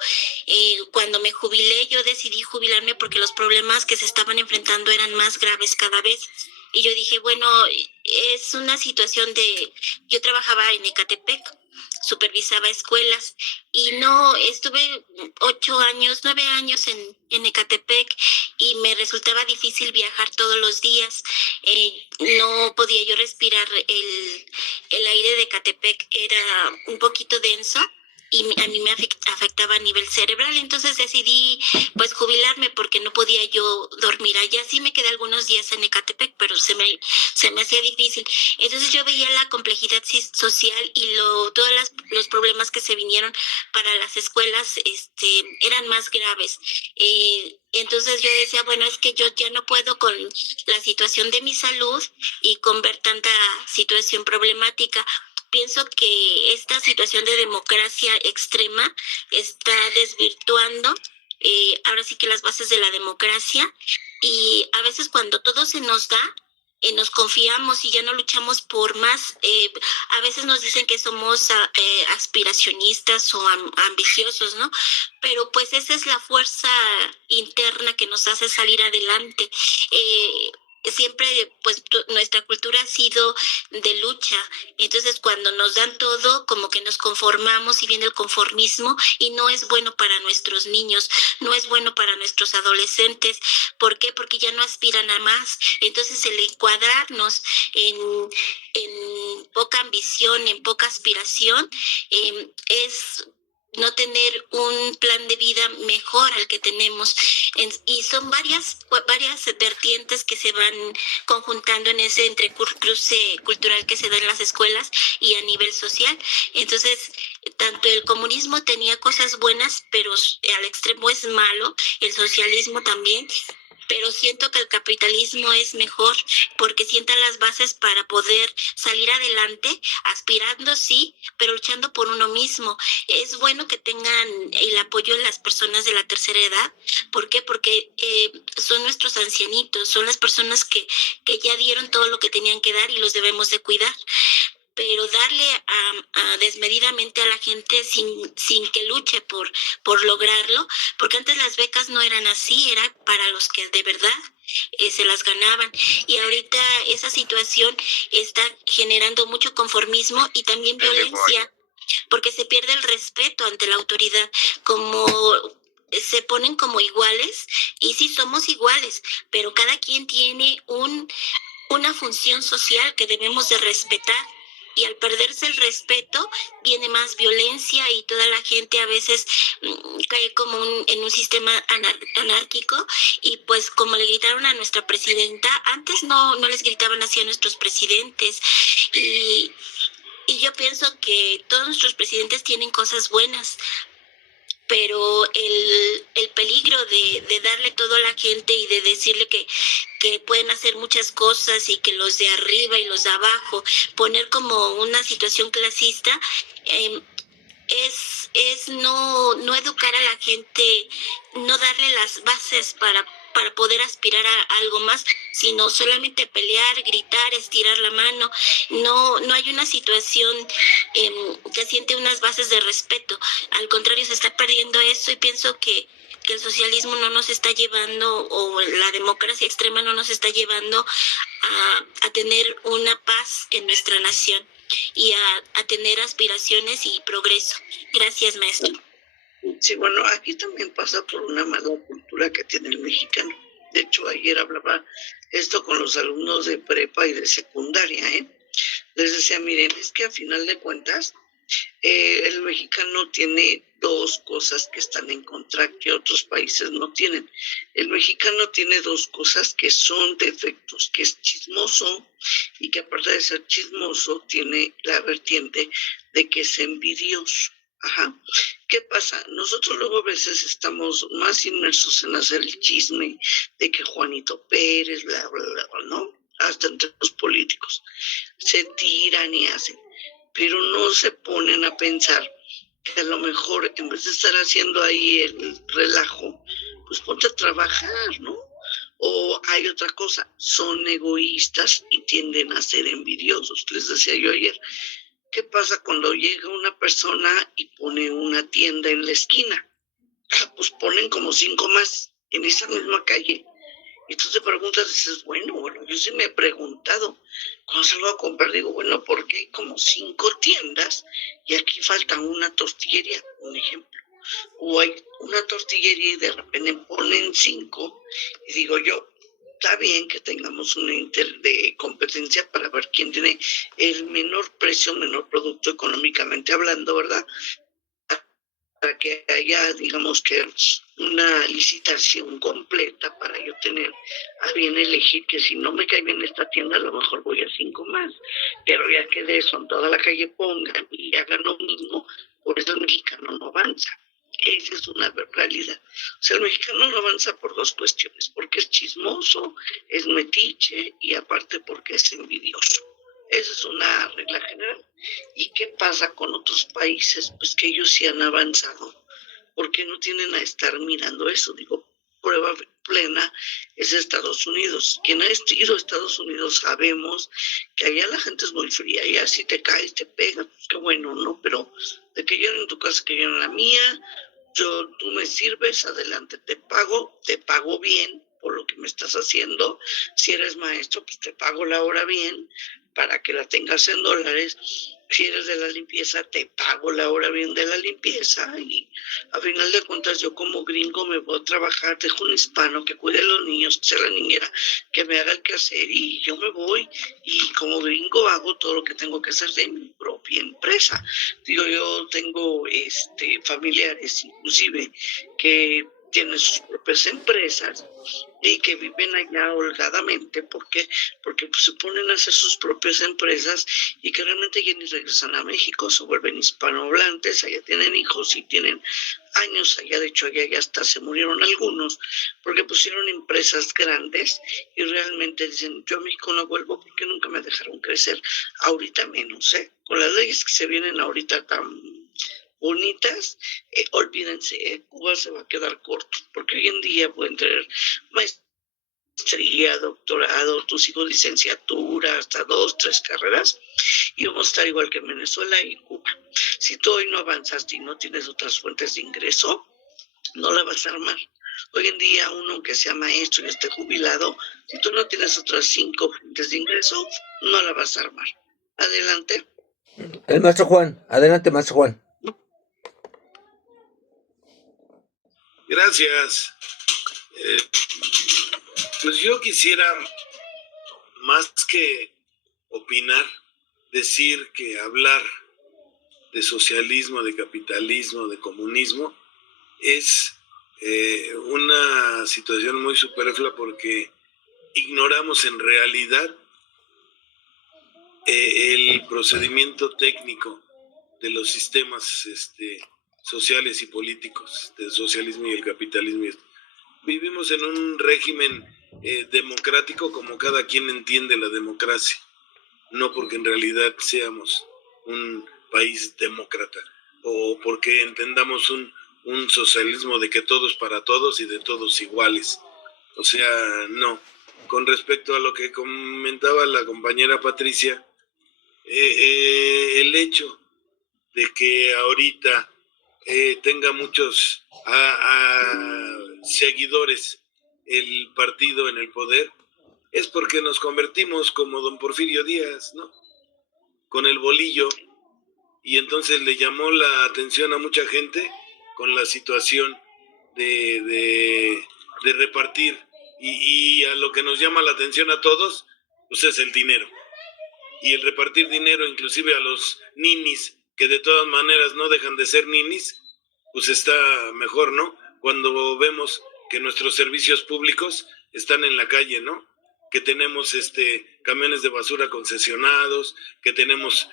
cuando me jubilé, yo decidí jubilarme porque los problemas que se estaban enfrentando eran más graves cada vez. Y yo dije, bueno, es una situación yo trabajaba en Ecatepec, supervisaba escuelas, y no, estuve 9 años en Ecatepec, y me resultaba difícil viajar todos los días. No podía yo respirar, el aire de Ecatepec era un poquito denso, y a mí me afectaba a nivel cerebral. Entonces decidí pues jubilarme porque no podía yo dormir allá. Sí me quedé algunos días en Ecatepec, pero se me hacía difícil. Entonces yo veía la complejidad social y todos los problemas que se vinieron para las escuelas eran más graves. Entonces yo decía, bueno, es que yo ya no puedo con la situación de mi salud y con ver tanta situación problemática. Pienso que esta situación de democracia extrema está desvirtuando ahora sí que las bases de la democracia, y a veces cuando todo se nos da, nos confiamos y ya no luchamos por más. A veces nos dicen que somos aspiracionistas o ambiciosos, ¿no? Pero pues esa es la fuerza interna que nos hace salir adelante. Siempre pues nuestra cultura ha sido de lucha. Entonces cuando nos dan todo, como que nos conformamos y viene el conformismo, y no es bueno para nuestros niños, no es bueno para nuestros adolescentes. ¿Por qué? Porque ya no aspiran a más. Entonces el encuadrarnos en poca ambición, en poca aspiración, es no tener un plan de vida mejor al que tenemos. Y son varias vertientes que se van conjuntando en ese entrecruce cultural que se da en las escuelas y a nivel social. Entonces, tanto el comunismo tenía cosas buenas, pero al extremo es malo, el socialismo también. pero siento que el capitalismo es mejor porque sienta las bases para poder salir adelante, aspirando sí, pero luchando por uno mismo. Es bueno que tengan el apoyo de las personas de la tercera edad. ¿Por qué? Porque son nuestros ancianitos, son las personas que ya dieron todo lo que tenían que dar y los debemos de cuidar, pero darle a desmedidamente a la gente sin que luche por lograrlo, porque antes las becas no eran así, era para los que de verdad se las ganaban, y ahorita esa situación está generando mucho conformismo y también violencia, porque se pierde el respeto ante la autoridad, como se ponen como iguales, y sí somos iguales, pero cada quien tiene una función social que debemos de respetar, y al perderse el respeto viene más violencia y toda la gente a veces cae como en un sistema anárquico, y pues como le gritaron a nuestra presidenta, antes no les gritaban así a nuestros presidentes, y yo pienso que todos nuestros presidentes tienen cosas buenas, pero el peligro de darle todo a la gente y de decirle que pueden hacer muchas cosas y que los de arriba y los de abajo, poner como una situación clasista, es no educar a la gente, no darle las bases para poder aspirar a algo más, sino solamente pelear, gritar, estirar la mano. No hay una situación que siente unas bases de respeto. Al contrario, se está perdiendo eso, y pienso que el socialismo no nos está llevando, o la democracia extrema no nos está llevando a tener una paz en nuestra nación y a tener aspiraciones y progreso. Gracias, maestro. Sí, bueno, aquí también pasa por una mala cultura que tiene el mexicano. De hecho, ayer hablaba esto con los alumnos de prepa y de secundaria, Les decía, miren, es que a final de cuentas, el mexicano tiene dos cosas que están en contra que otros países no tienen. El mexicano tiene dos cosas que son defectos, que es chismoso, y que aparte de ser chismoso tiene la vertiente de que es envidioso. Ajá. ¿Qué pasa? Nosotros luego a veces estamos más inmersos en hacer el chisme de que Juanito Pérez, bla, bla, bla, ¿no? Hasta entre los políticos se tiran y hacen, pero no se ponen a pensar que a lo mejor en vez de estar haciendo ahí el relajo, pues ponte a trabajar, ¿no? O hay otra cosa, son egoístas y tienden a ser envidiosos. Les decía yo ayer, ¿qué pasa cuando llega una persona y pone una tienda en la esquina? Pues ponen como 5 más en esa misma calle. Y tú te preguntas, dices, bueno, yo sí me he preguntado, cuando salgo a comprar, digo, bueno, ¿por qué hay como 5 tiendas y aquí falta una tortillería, un ejemplo? O hay una tortillería y de repente ponen 5, y digo yo, está bien que tengamos una de competencia para ver quién tiene el menor precio, menor producto económicamente hablando, ¿verdad? Para que haya, digamos que una licitación completa para yo tener a bien elegir que si no me cae bien esta tienda, a lo mejor voy a 5 más, pero ya que de eso en toda la calle pongan y hagan lo mismo, por eso el mexicano no avanza. Esa es una realidad. O sea, el mexicano no avanza por 2 cuestiones, porque es chismoso, es metiche y aparte porque es envidioso. Esa es una regla general. ¿Y qué pasa con otros países? Pues que ellos sí han avanzado, porque no tienen a estar mirando eso. Digo, prueba plena es Estados Unidos. Quien ha ido a Estados Unidos sabemos que allá la gente es muy fría, allá si te caes, te pegan, pues qué bueno, ¿no? Pero de que yo en tu casa, que yo en la mía, tú me sirves, adelante, te pago bien por lo que me estás haciendo. Si eres maestro, pues te pago la hora bien para que la tengas en dólares. Si eres de la limpieza, te pago la hora bien de la limpieza, y a final de cuentas yo como gringo me voy a trabajar, dejo un hispano que cuide a los niños, que sea la niñera, que me haga el quehacer, y yo me voy, y como gringo hago todo lo que tengo que hacer de mi propia empresa. Digo, yo tengo familiares inclusive que tienen sus propias empresas y que viven allá holgadamente. ¿Por qué? Porque pues, se ponen a hacer sus propias empresas y que realmente ya ni regresan a México, se vuelven hispanohablantes, allá tienen hijos y tienen años allá, de hecho allá ya hasta se murieron algunos, porque pusieron empresas grandes y realmente dicen, yo a México no vuelvo porque nunca me dejaron crecer, ahorita menos, con las leyes que se vienen ahorita tan bonitas, olvídense, Cuba se va a quedar corto, porque hoy en día pueden tener maestría, doctorado, tus hijos licenciatura, hasta 2, 3 carreras, y vamos a estar igual que en Venezuela y Cuba. Si tú hoy no avanzaste y no tienes otras fuentes de ingreso, no la vas a armar. Hoy en día, uno aunque sea maestro y esté jubilado, si tú no tienes otras 5 fuentes de ingreso, no la vas a armar. Adelante. El maestro Juan, adelante, maestro Juan. Gracias. Pues yo quisiera, más que opinar, decir que hablar de socialismo, de capitalismo, de comunismo, es una situación muy superflua porque ignoramos en realidad el procedimiento técnico de los sistemas sociales y políticos del socialismo y el capitalismo. Vivimos en un régimen democrático como cada quien entiende la democracia, no porque en realidad seamos un país demócrata o porque entendamos un socialismo de que todos para todos y de todos iguales. O sea, no. Con respecto a lo que comentaba la compañera Patricia, el hecho de que ahorita tenga muchos seguidores el partido en el poder es porque nos convertimos como don Porfirio Díaz, ¿no? Con el bolillo, y entonces le llamó la atención a mucha gente con la situación de repartir, y a lo que nos llama la atención a todos, pues es el dinero. Y el repartir dinero inclusive a los ninis, que de todas maneras no dejan de ser ninis, pues está mejor, ¿no? Cuando vemos que nuestros servicios públicos están en la calle, ¿no? Que tenemos camiones de basura concesionados, que tenemos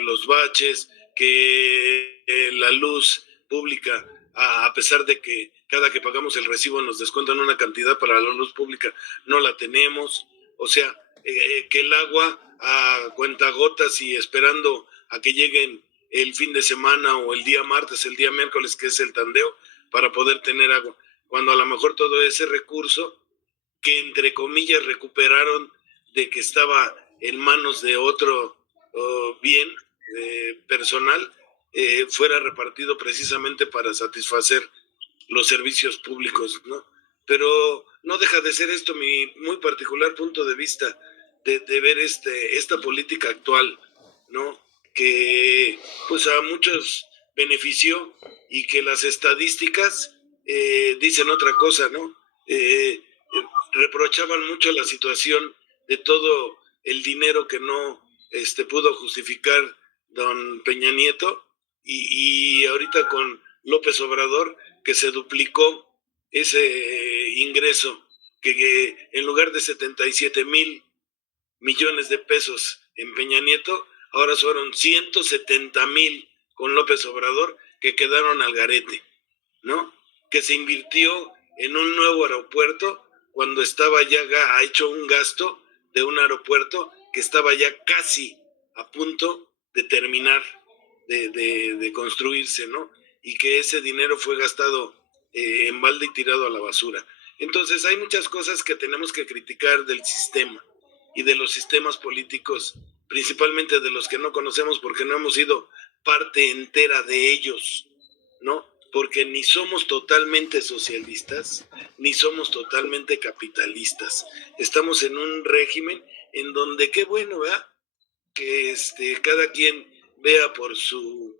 los baches, que la luz pública, a pesar de que cada que pagamos el recibo nos descuentan una cantidad para la luz pública, no la tenemos. O sea, que el agua a cuentagotas y esperando a que lleguen el fin de semana o el día martes, el día miércoles, que es el tandeo, para poder tener agua, cuando a lo mejor todo ese recurso que entre comillas recuperaron de que estaba en manos de otro bien personal, fuera repartido precisamente para satisfacer los servicios públicos, ¿no? Pero no deja de ser esto mi muy particular punto de vista de ver esta política actual, ¿no? Que pues a muchos benefició y que las estadísticas dicen otra cosa, ¿no? Reprochaban mucho la situación de todo el dinero que no pudo justificar don Peña Nieto, y ahorita con López Obrador, que se duplicó ese ingreso, que en lugar de 77,000 millones de pesos en Peña Nieto, ahora fueron 170,000 con López Obrador, que quedaron al garete, ¿no? Que se invirtió en un nuevo aeropuerto cuando estaba ya hecho un gasto de un aeropuerto que estaba ya casi a punto de terminar de construirse, ¿no? Y que ese dinero fue gastado en balde y tirado a la basura. Entonces hay muchas cosas que tenemos que criticar del sistema y de los sistemas políticos, principalmente de los que no conocemos porque no hemos sido parte entera de ellos, ¿no? Porque ni somos totalmente socialistas, ni somos totalmente capitalistas. Estamos en un régimen en donde, qué bueno, ¿verdad? Que cada quien vea por su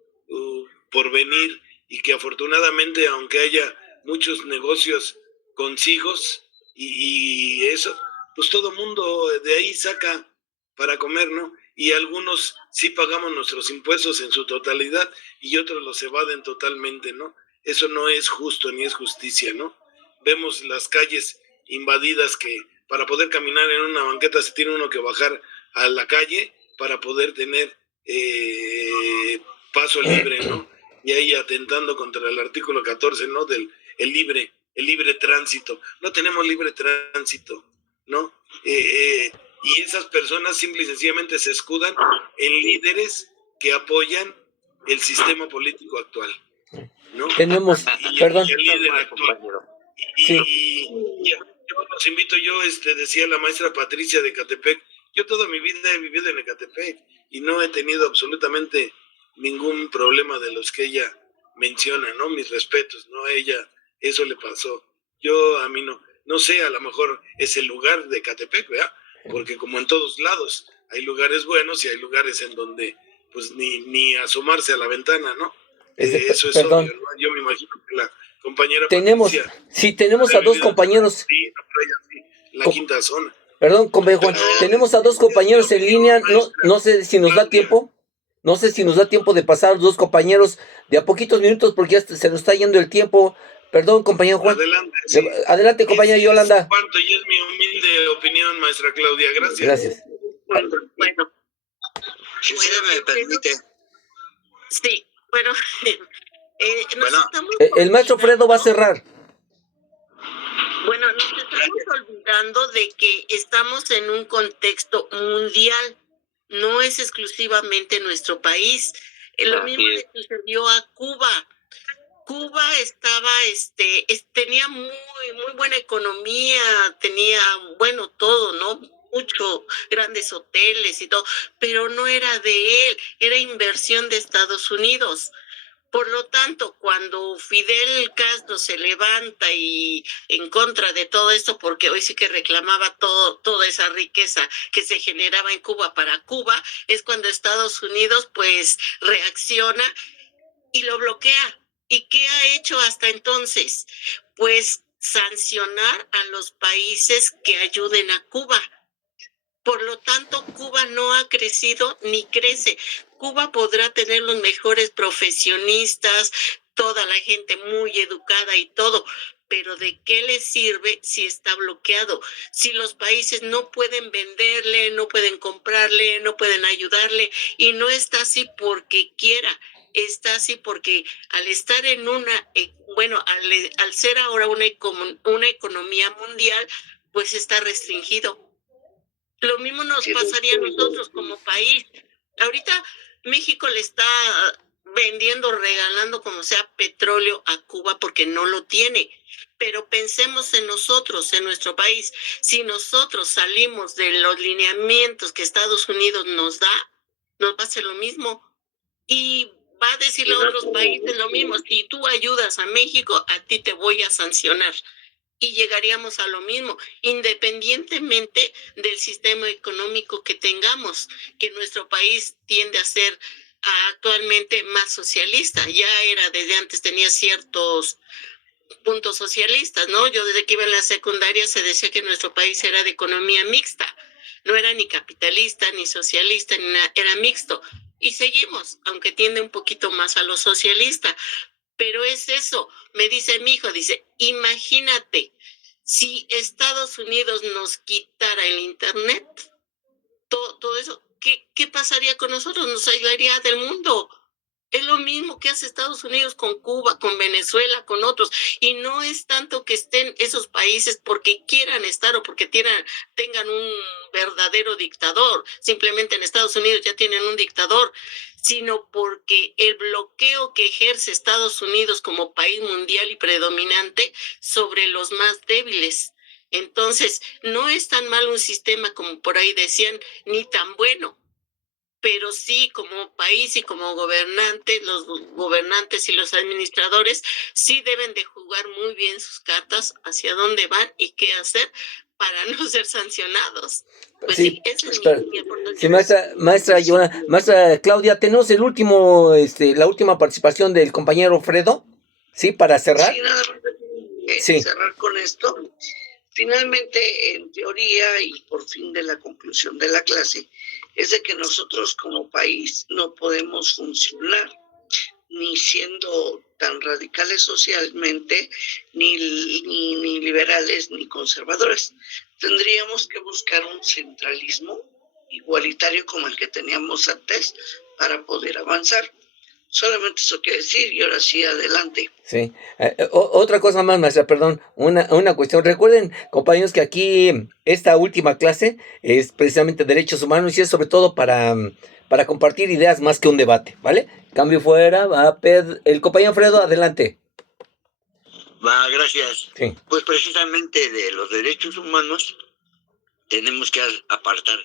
porvenir, y que afortunadamente, aunque haya muchos negocios concejos y eso, pues todo mundo de ahí saca para comer, ¿no? Y algunos sí pagamos nuestros impuestos en su totalidad y otros los evaden totalmente, ¿no? Eso no es justo ni es justicia, ¿no? Vemos las calles invadidas que para poder caminar en una banqueta se tiene uno que bajar a la calle para poder tener paso libre, ¿no? Y ahí atentando contra el artículo 14, ¿no? Del el libre tránsito. No tenemos libre tránsito, ¿no? Y esas personas simple y sencillamente se escudan en líderes que apoyan el sistema político actual, ¿no? Tenemos, perdón. Y el líder actual. Y yo los invito, decía la maestra Patricia de Ecatepec, yo toda mi vida he vivido en Ecatepec y no he tenido absolutamente ningún problema de los que ella menciona, ¿no? Mis respetos, ¿no? A ella eso le pasó. A mí no sé, a lo mejor es el lugar de Ecatepec, ¿verdad? Porque como en todos lados hay lugares buenos y hay lugares en donde pues ni asomarse a la ventana, ¿no? Eso es obvio, ¿no? Yo me imagino que la compañera Patricia, tenemos a dos compañeros. Sí, la quinta zona. Perdón, compañero Juan, tenemos a dos compañeros en línea, no sé si nos da tiempo. No sé si nos da tiempo de pasar a los dos compañeros de a poquitos minutos porque ya se nos está yendo el tiempo. Perdón, compañero Juan. Adelante, sí. Adelante, compañera Yolanda. Cuánto y es mi humilde opinión, maestra Claudia. Gracias. Gracias. Bueno. Si usted me permite. Sí, bueno. El maestro Fredo va a cerrar. Bueno, nos estamos olvidando de que estamos en un contexto mundial. No es exclusivamente nuestro país. Lo mismo le sucedió a Cuba. Cuba estaba, tenía muy buena economía, tenía, bueno, todo, ¿no? Grandes hoteles y todo, pero no era de él, era inversión de Estados Unidos. Por lo tanto, cuando Fidel Castro se levanta y en contra de todo esto, porque hoy sí que reclamaba toda esa riqueza que se generaba en Cuba para Cuba, es cuando Estados Unidos pues reacciona y lo bloquea. ¿Y qué ha hecho hasta entonces? Pues sancionar a los países que ayuden a Cuba. Por lo tanto, Cuba no ha crecido ni crece. Cuba podrá tener los mejores profesionistas, toda la gente muy educada y todo, pero ¿de qué le sirve si está bloqueado? Si los países no pueden venderle, no pueden comprarle, no pueden ayudarle, y no está así porque quiera, está así porque al estar en al ser ahora una economía mundial, pues está restringido. Lo mismo nos pasaría a nosotros como país. Ahorita México le está vendiendo, regalando como sea petróleo a Cuba porque no lo tiene. Pero pensemos en nosotros, en nuestro país. Si nosotros salimos de los lineamientos que Estados Unidos nos da, nos va a hacer lo mismo. Y va a decirle a otros países lo mismo. Si tú ayudas a México, a ti te voy a sancionar. Y llegaríamos a lo mismo, independientemente del sistema económico que tengamos, que nuestro país tiende a ser actualmente más socialista. Ya era desde antes, tenía ciertos puntos socialistas, ¿no? Yo desde que iba en la secundaria se decía que nuestro país era de economía mixta, no era ni capitalista, ni socialista, ni nada, era mixto. Y seguimos, aunque tiende un poquito más a lo socialista. Pero es eso, me dice mi hijo, imagínate, si Estados Unidos nos quitara el internet, todo eso, ¿qué pasaría con nosotros? Nos aislaría del mundo. Es lo mismo que hace Estados Unidos con Cuba, con Venezuela, con otros. Y no es tanto que estén esos países porque quieran estar o porque tengan un verdadero dictador. Simplemente en Estados Unidos ya tienen un dictador, sino porque el bloqueo que ejerce Estados Unidos como país mundial y predominante sobre los más débiles. Entonces, no es tan mal un sistema como por ahí decían, ni tan bueno. Pero sí, como país y como gobernantes, los gobernantes y los administradores sí deben de jugar muy bien sus cartas hacia dónde van y qué hacer para no ser sancionados. Pues sí, esa es mi aportación. Sí, maestra Claudia, tenemos la última participación del compañero Fredo, ¿sí? Para cerrar. Sí, nada más cerrar con esto. Finalmente, en teoría y por fin de la conclusión de la clase, es de que nosotros como país no podemos funcionar. ni siendo tan radicales socialmente, ni liberales, ni conservadores. Tendríamos que buscar un centralismo igualitario como el que teníamos antes para poder avanzar. Solamente eso quiere decir, y ahora sí, adelante. Sí. Otra cosa más, maestra, perdón, una cuestión. Recuerden, compañeros, que aquí esta última clase es precisamente derechos humanos y es sobre todo para compartir ideas más que un debate, ¿vale? Cambio fuera, el compañero Fredo, adelante. Gracias. Sí. Pues precisamente de los derechos humanos tenemos que apartar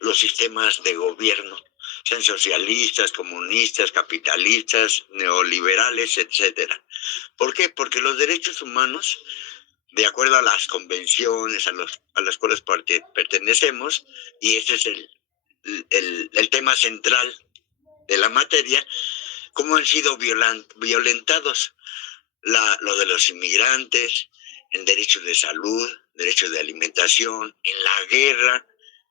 los sistemas de gobierno, sean socialistas, comunistas, capitalistas, neoliberales, etcétera. ¿Por qué? Porque los derechos humanos, de acuerdo a las convenciones a las cuales pertenecemos, y ese es el tema central de la materia, cómo han sido violentados lo de los inmigrantes, en derechos de salud, derechos de alimentación, en la guerra,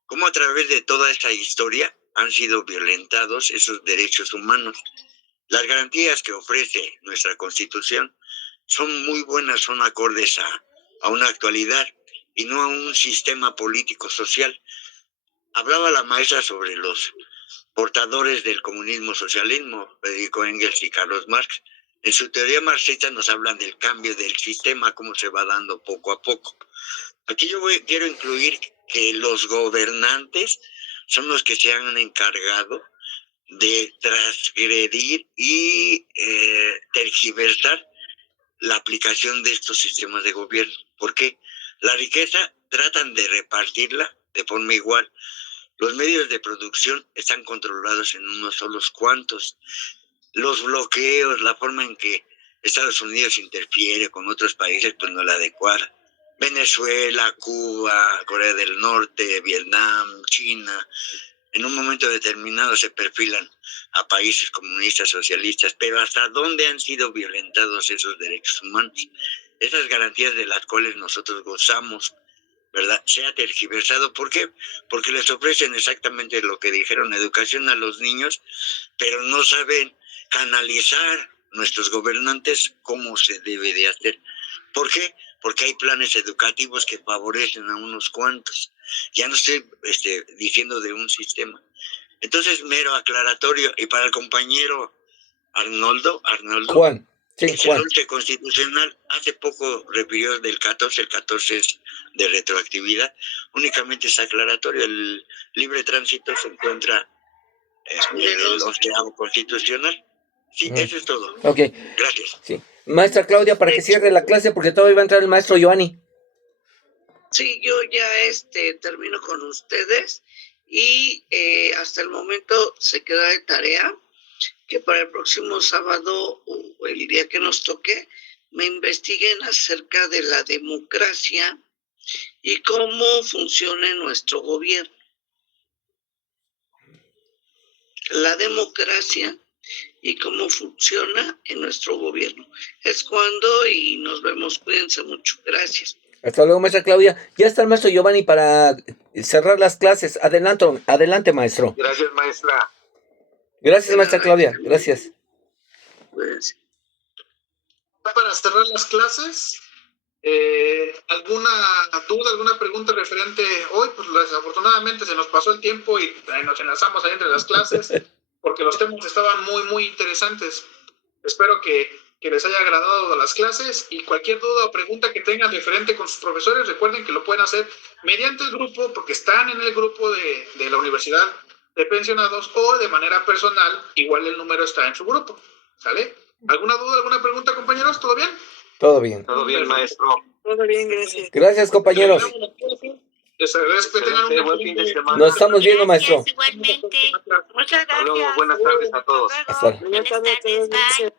cómo a través de toda esta historia han sido violentados esos derechos humanos. Las garantías que ofrece nuestra Constitución son muy buenas, son acordes a una actualidad y no a un sistema político-social. Hablaba la maestra sobre los portadores del comunismo-socialismo, Federico Engels y Carlos Marx. En su teoría marxista nos hablan del cambio del sistema, cómo se va dando poco a poco. Aquí yo quiero incluir que los gobernantes son los que se han encargado de transgredir y tergiversar la aplicación de estos sistemas de gobierno. ¿Por qué? La riqueza tratan de repartirla de forma igual. Los medios de producción están controlados en unos solos cuantos. Los bloqueos, la forma en que Estados Unidos interfiere con otros países, pues no la adecuada. Venezuela, Cuba, Corea del Norte, Vietnam, China, en un momento determinado se perfilan a países comunistas, socialistas, pero ¿hasta dónde han sido violentados esos derechos humanos? Esas garantías de las cuales nosotros gozamos, ¿verdad? Se ha tergiversado. ¿Por qué? Porque les ofrecen exactamente lo que dijeron, educación a los niños, pero no saben canalizar nuestros gobernantes cómo se debe de hacer. ¿Por qué? Porque hay planes educativos que favorecen a unos cuantos. Ya no estoy diciendo de un sistema. Entonces, mero aclaratorio. Y para el compañero Arnoldo. Juan. Sí, es Juan. el ente constitucional. Hace poco refirió del 14, el 14 es de retroactividad. Únicamente es aclaratorio. El libre tránsito se encuentra en el 11º constitucional. Sí, eso es todo. Ok. Gracias. Sí. Maestra Claudia, para que cierre la clase, porque todavía va a entrar el maestro Giovanni. Sí, yo ya termino con ustedes y hasta el momento se queda de tarea que para el próximo sábado o el día que nos toque me investiguen acerca de la democracia y cómo funciona nuestro gobierno. La democracia y cómo funciona en nuestro gobierno. Es cuando y nos vemos. Cuídense mucho. Gracias. Hasta luego, maestra Claudia. Ya está el maestro Giovanni para cerrar las clases. Adelante, maestro. Gracias, maestra. Gracias, maestra Claudia. Gracias. Cuídense. Para cerrar las clases, ¿alguna duda, alguna pregunta referente hoy? Pues desafortunadamente se nos pasó el tiempo y nos enlazamos ahí entre las clases porque los temas estaban muy, muy interesantes. Espero que les haya agradado las clases y cualquier duda o pregunta que tengan referente con sus profesores, recuerden que lo pueden hacer mediante el grupo, porque están en el grupo de la Universidad de Pensionados, o de manera personal, igual el número está en su grupo. ¿Sale? ¿Alguna duda, alguna pregunta, compañeros? ¿Todo bien? Todo bien. Todo bien, maestro. Todo bien, gracias. Gracias, compañeros. Les agradezco que tengan un buen fin de semana. Nos estamos viendo, maestro. Igualmente. Muchas gracias. Buenas tardes a todos. Hasta luego. Buenas tardes. Bye.